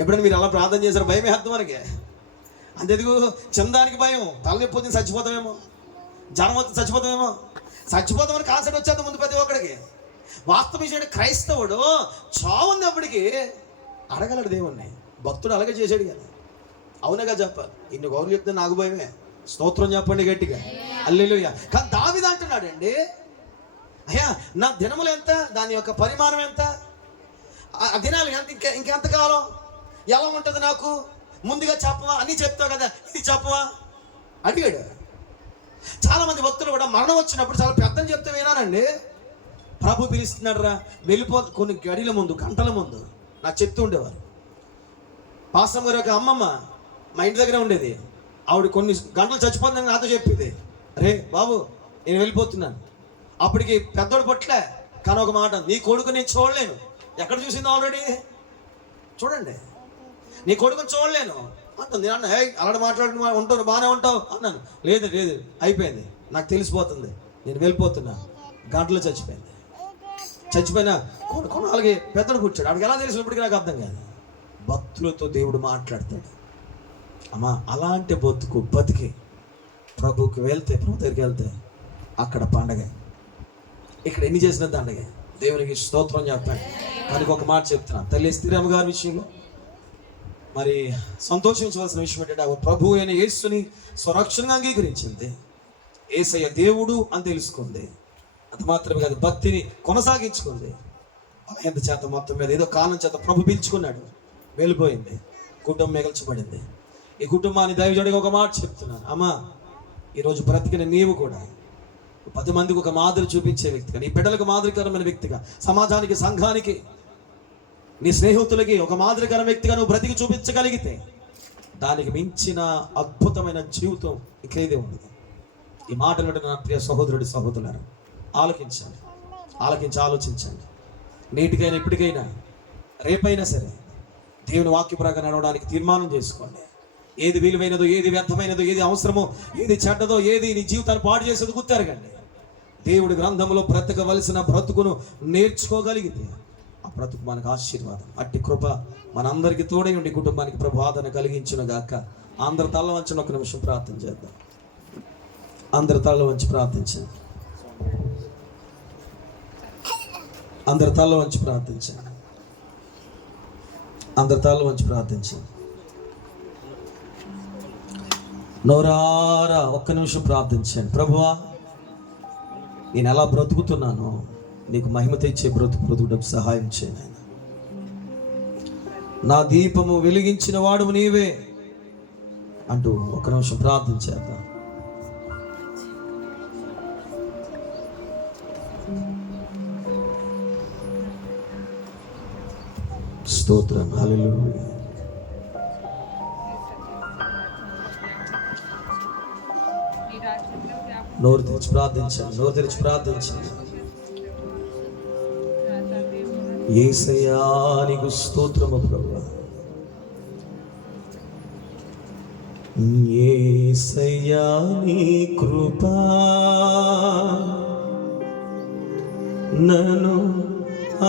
ఎప్పుడైనా మీరు అలా ప్రార్థన చేశారు? భయమే అర్థం మనకి. అంతెందుకు చందానికి భయం, తలనొప్పి వచ్చింది చచ్చిపోతామేమో, జ్వరం వస్తే చచ్చిపోతామేమో, చచ్చిపోతామని కాన్సెప్ట్ వచ్చేది ముందు ప్రతి ఒక్కడికి. వాస్తవ విషయం క్రైస్తవుడు చావున్నప్పటికీ అడగలడు దేవుణ్ణి. భక్తుడు అలాగే చేశాడు కదా, అవునగా చెప్పాలి. ఇన్ని గౌరవం చెప్తే నాకు భయమే, స్తోత్రం చెప్పండి గట్టిగా, హల్లెలూయా. కానీ దావీదు అంటున్నాడు అండి, అయ్యా నా దినములు ఎంత, దాని యొక్క పరిమాణం ఎంత, ఆ దినాలు ఎంత, ఇంకెంతకాలం, ఎలా ఉంటుంది నాకు, ముందుగా చెప్పవా, అన్నీ చెప్తావు కదా, ఇది చెప్పవా అడిగాడు. చాలామంది భక్తులు కూడా మరణం వచ్చినప్పుడు చాలా పెద్దని చెప్తే వినానండి, ప్రభు పిలుస్తున్నాడు రా వెళ్ళిపో. కొన్ని గడిల ముందు, గంటల ముందు నాకు చెప్తూ ఉండేవారు. పాస్టర్ గారి యొక్క అమ్మమ్మ మా ఇంటి దగ్గర ఉండేది, ఆవిడ కొన్ని గంటలు చచ్చిపోతుందని నాతో చెప్పింది, రే బాబు నేను వెళ్ళిపోతున్నాను. అప్పటికి పెద్దోడు పట్లే, కానీ ఒక మాట, నీ కొడుకు నేను చూడలేను. ఎక్కడ చూసింది ఆల్రెడీ, చూడండి, నీ కొడుకుని చూడలేను అంటుంది. అన్న హే అలాంటి మాట్లాడుకుని ఉంటావు, బాగానే ఉంటావు అన్నాను. లేదు లేదు అయిపోయింది, నాకు తెలిసిపోతుంది, నేను వెళ్ళిపోతున్నా. గంటలో చచ్చిపోయినా కొనాలకి పెద్దడు కూర్చాడు. ఆడికి ఎలా తెలిసినప్పటికీ నాకు అర్థం కాదు. భక్తులతో దేవుడు మాట్లాడతాడు. అమ్మా అలాంటి బతికి ప్రభుకి వెళ్తే, ప్రభు దగ్గరికి వెళ్తే అక్కడ పండగ, ఇక్కడ ఎన్ని చేసిన దండగ. దేవునికి స్తోత్రం చెప్పాను. కానీ ఒక మాట చెప్తున్నా, తల్లి స్థిరమ్మ గారి విషయంలో మరి సంతోషించవలసిన విషయం ఏంటంటే, ప్రభు అయిన యేసుని స్వరక్షణగా అంగీకరించింది, యేసయ్య దేవుడు అని తెలుసుకుంది. అంత మాత్రమే కాదు, భక్తిని కొనసాగించుకుంది. ఎంత చేత మొత్తం మీద ఏదో కారణం చేత ప్రభు పిలుచుకున్నాడు, వెళ్ళిపోయింది, కుటుంబం మిగల్చబడింది. ఈ కుటుంబాన్ని దైవజనుడిగా ఒక మాట చెప్తున్నాను, అమ్మా ఈరోజు బ్రతికిన నీవు కూడా 10 మందికి ఒక మాదిరి చూపించే వ్యక్తిగా, నీ బిడ్డలకు మాదిరికరమైన వ్యక్తిగా, సమాజానికి, సంఘానికి, నీ స్నేహితులకి ఒక మాదిరికర వ్యక్తిగా నువ్వు బ్రతికి చూపించగలిగితే దానికి మించిన అద్భుతమైన జీవితం ఇకేదే ఉండదు. ఈ మాటలు నా ప్రియ సహోదరుడి సహోదరులారా ఆలకించండి, ఆలోచించండి. నేటికైనా ఇప్పటికైనా రేపైనా సరే దేవుని వాక్య ప్రకారం నడవడానికి తీర్మానం చేసుకోండి. ఏది విలువైనదో, ఏది వ్యర్థమైనదో, ఏది అవసరమో, ఏది చెడ్డదో, ఏది నీ జీవితాన్ని పాడు చేసేది గుర్తెరగండి. దేవుడి గ్రంథంలో బ్రతకవలసిన బ్రతుకును నేర్చుకోగలిగితే ఆ బ్రతుకు మనకు ఆశీర్వాదం. అట్టి కృప మనందరికీ తోడై ఉండి కుటుంబానికి ప్రభు ఆదరణ కలిగించును గాక. అందరి తల్ల వంచని ఒక నిమిషం ప్రార్థన చేద్దాం. అందరి తల్ల వంచి ప్రార్థించండి. అందరి తల్ల వంచి ప్రార్థించండి. అందరి తల్ల వంచి ప్రార్థించండి. నోరారా ఒక్క నిమిషం ప్రార్థించండి. ప్రభువా నేను ఎలా బ్రతుకుతున్నానో నీకు మహిమ తెచ్చే బ్రతుకుటకు సహాయం చేయండి. నా దీపము వెలిగించిన వాడు నీవే అంటూ ఒక నిమిషం ప్రార్థించేద్దాం. స్తోత్రం, హల్లెలూయా. నోరు తెరిచి ప్రార్థించండి. యేసయ్యా నీకు స్తోత్రము ప్రభువా. యేసయ్యా నీ కృపా నన్ను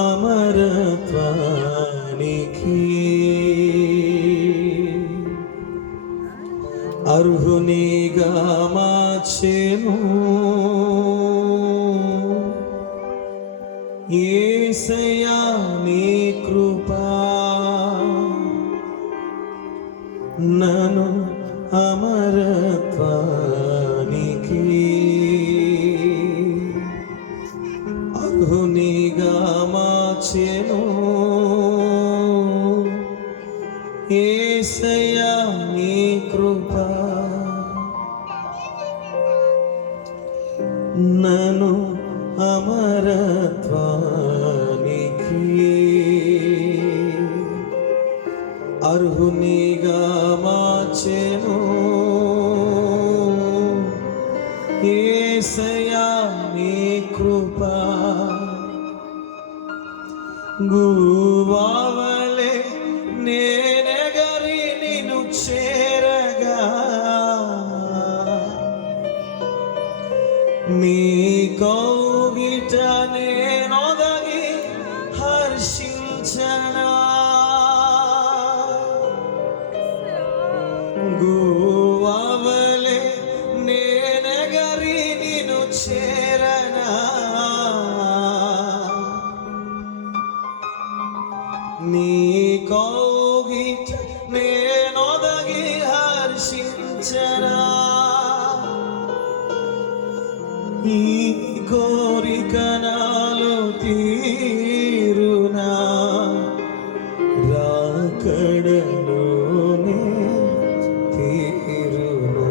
అమరత్వానికి అర్హునిగా మార్చెను. యేసయ్యా నీ కృపా నన్ను అమరత్వానికి అర్హునిగా మార్చెను. యేసయ్యా నీ కృపా నన్ను అమరత్వానికి అర్హునిగా మార్చెను. యేసయ్యా నీ కృపా గురువా నీ కౌగిట నేనొదగి హర్షించనా గువ్వవలె నేనెగరి నిన్ను చేరనా నీ కౌగిట నేనొదగి హర్షించనా ఈ కోరిక నాలో తీరునా రాకడలోనే తీరును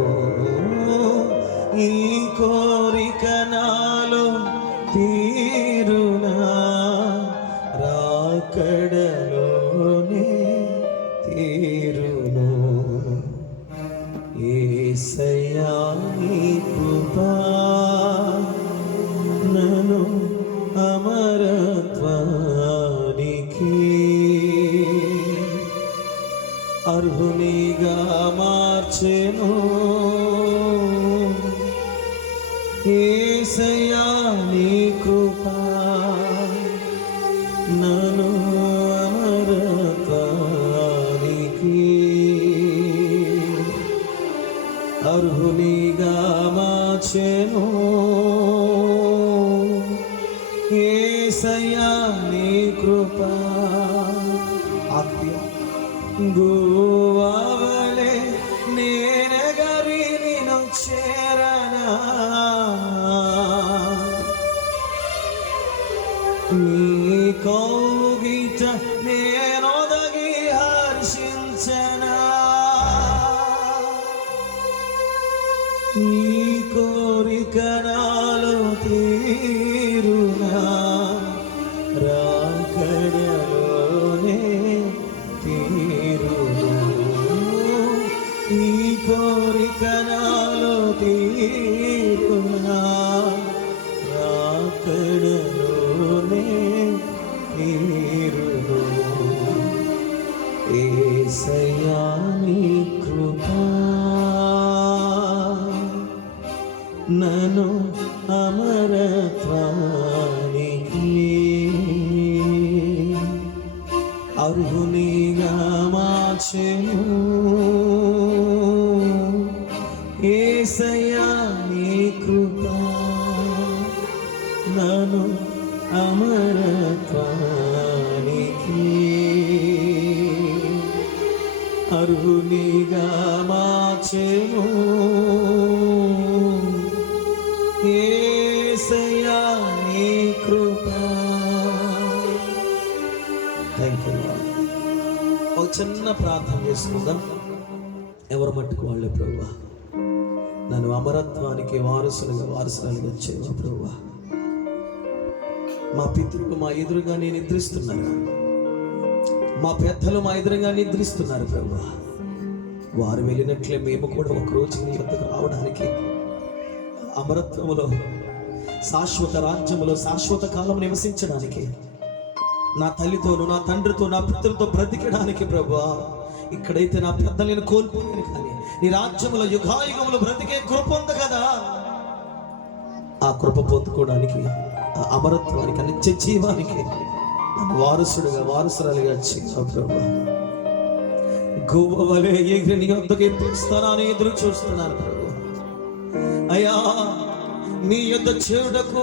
ఈ కోరిక నాలో తీరునా రాకడలోనే తీరును యేసయ్యా నీ కృపా నన్ను అమరత్వానికి అర్హునిగా మార్చెను యేసయ్యా నీ కృపా నన్ను అమరత్వానికి అర్హునిగా మార్చెను యేసయ్యా నీ కృపా ఆత్మీయ గువ్వవలె నేనెగరి నిన్ను చేరనా నీ కౌగిట నేనొదగి హర్షించనా నీ కోరిక నాలో తీరునా రాకడలోనే తీరును నీ కోరిక నాలో తీరునా రాకడలోనే తీరును యేసయ్యా నీ కృపా నన్ను అమరత్వానికి అర్హునిగా మార్చెను యేసయ్యా నీ కృపా నన్ను అమరత్వానికి అర్హునిగా మార్చెను యేసయ్యా నీ కృపా థ్యాంక్ యూ ఒక చిన్న ప్రార్థన చేసుకుందాం ఎవరి మట్టుకు వాళ్ళే ప్రభువా నన్ను అమరత్వానికి వారసులుగా వచ్చేవా ప్రభువా మా పితరులు మా ఎదురుగా నిద్రిస్తున్నారు మా పెద్దలు మా ఎదురుగా నిద్రిస్తున్నారు ప్రభువా వారు వెళ్ళినట్లే మేము కూడా ఒకరోజు నీ వద్దకు రావడానికి అమరత్వములో శాశ్వత రాజ్యములో శాశ్వత కాలం నివసించడానికి నా తల్లితోను నా తండ్రితో నా పితరులతో బ్రతికడానికి ప్రభువా ఇక్కడైతే నా పెద్దలను కోల్పోయాను కానీ నీ రాజ్యములో యుగాయుగములు బ్రతికే కృప ఉంది కదా ఆ కృప పొందుకోవడానికి ఆ అమరత్వానికి నిత్య జీవానికి వారసురాలుగా వచ్చావు ప్రభువా గువ్వవలె ఎగిరి నీ వద్దకు ఎప్పుడుస్తానని ఎదురు చూస్తున్నాను ప్రభు అయ్యా నీ యొద్ద చేరుటకు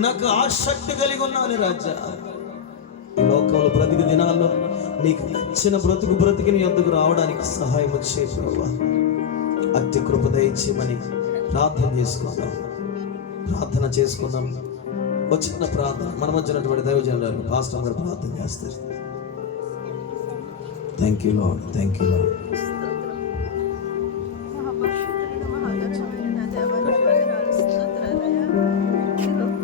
నాకు ఆసక్తి కలిగి ఉన్నాను రాజా ఈ లోకంలో బ్రతికి దినాల్లో నీకు నచ్చిన బ్రతికి నీ యొద్దకు రావడానికి సహాయం వచ్చే ప్రభు అతి కృప దయచేయమని ప్రార్థన చేసుకుందాం వచ్చిన ప్రార్థన మన మధ్యనటువంటి దైవజనులు పాస్టర్ గారు ప్రార్థన చేస్తారు థ్యాంక్ యూ లార్డ్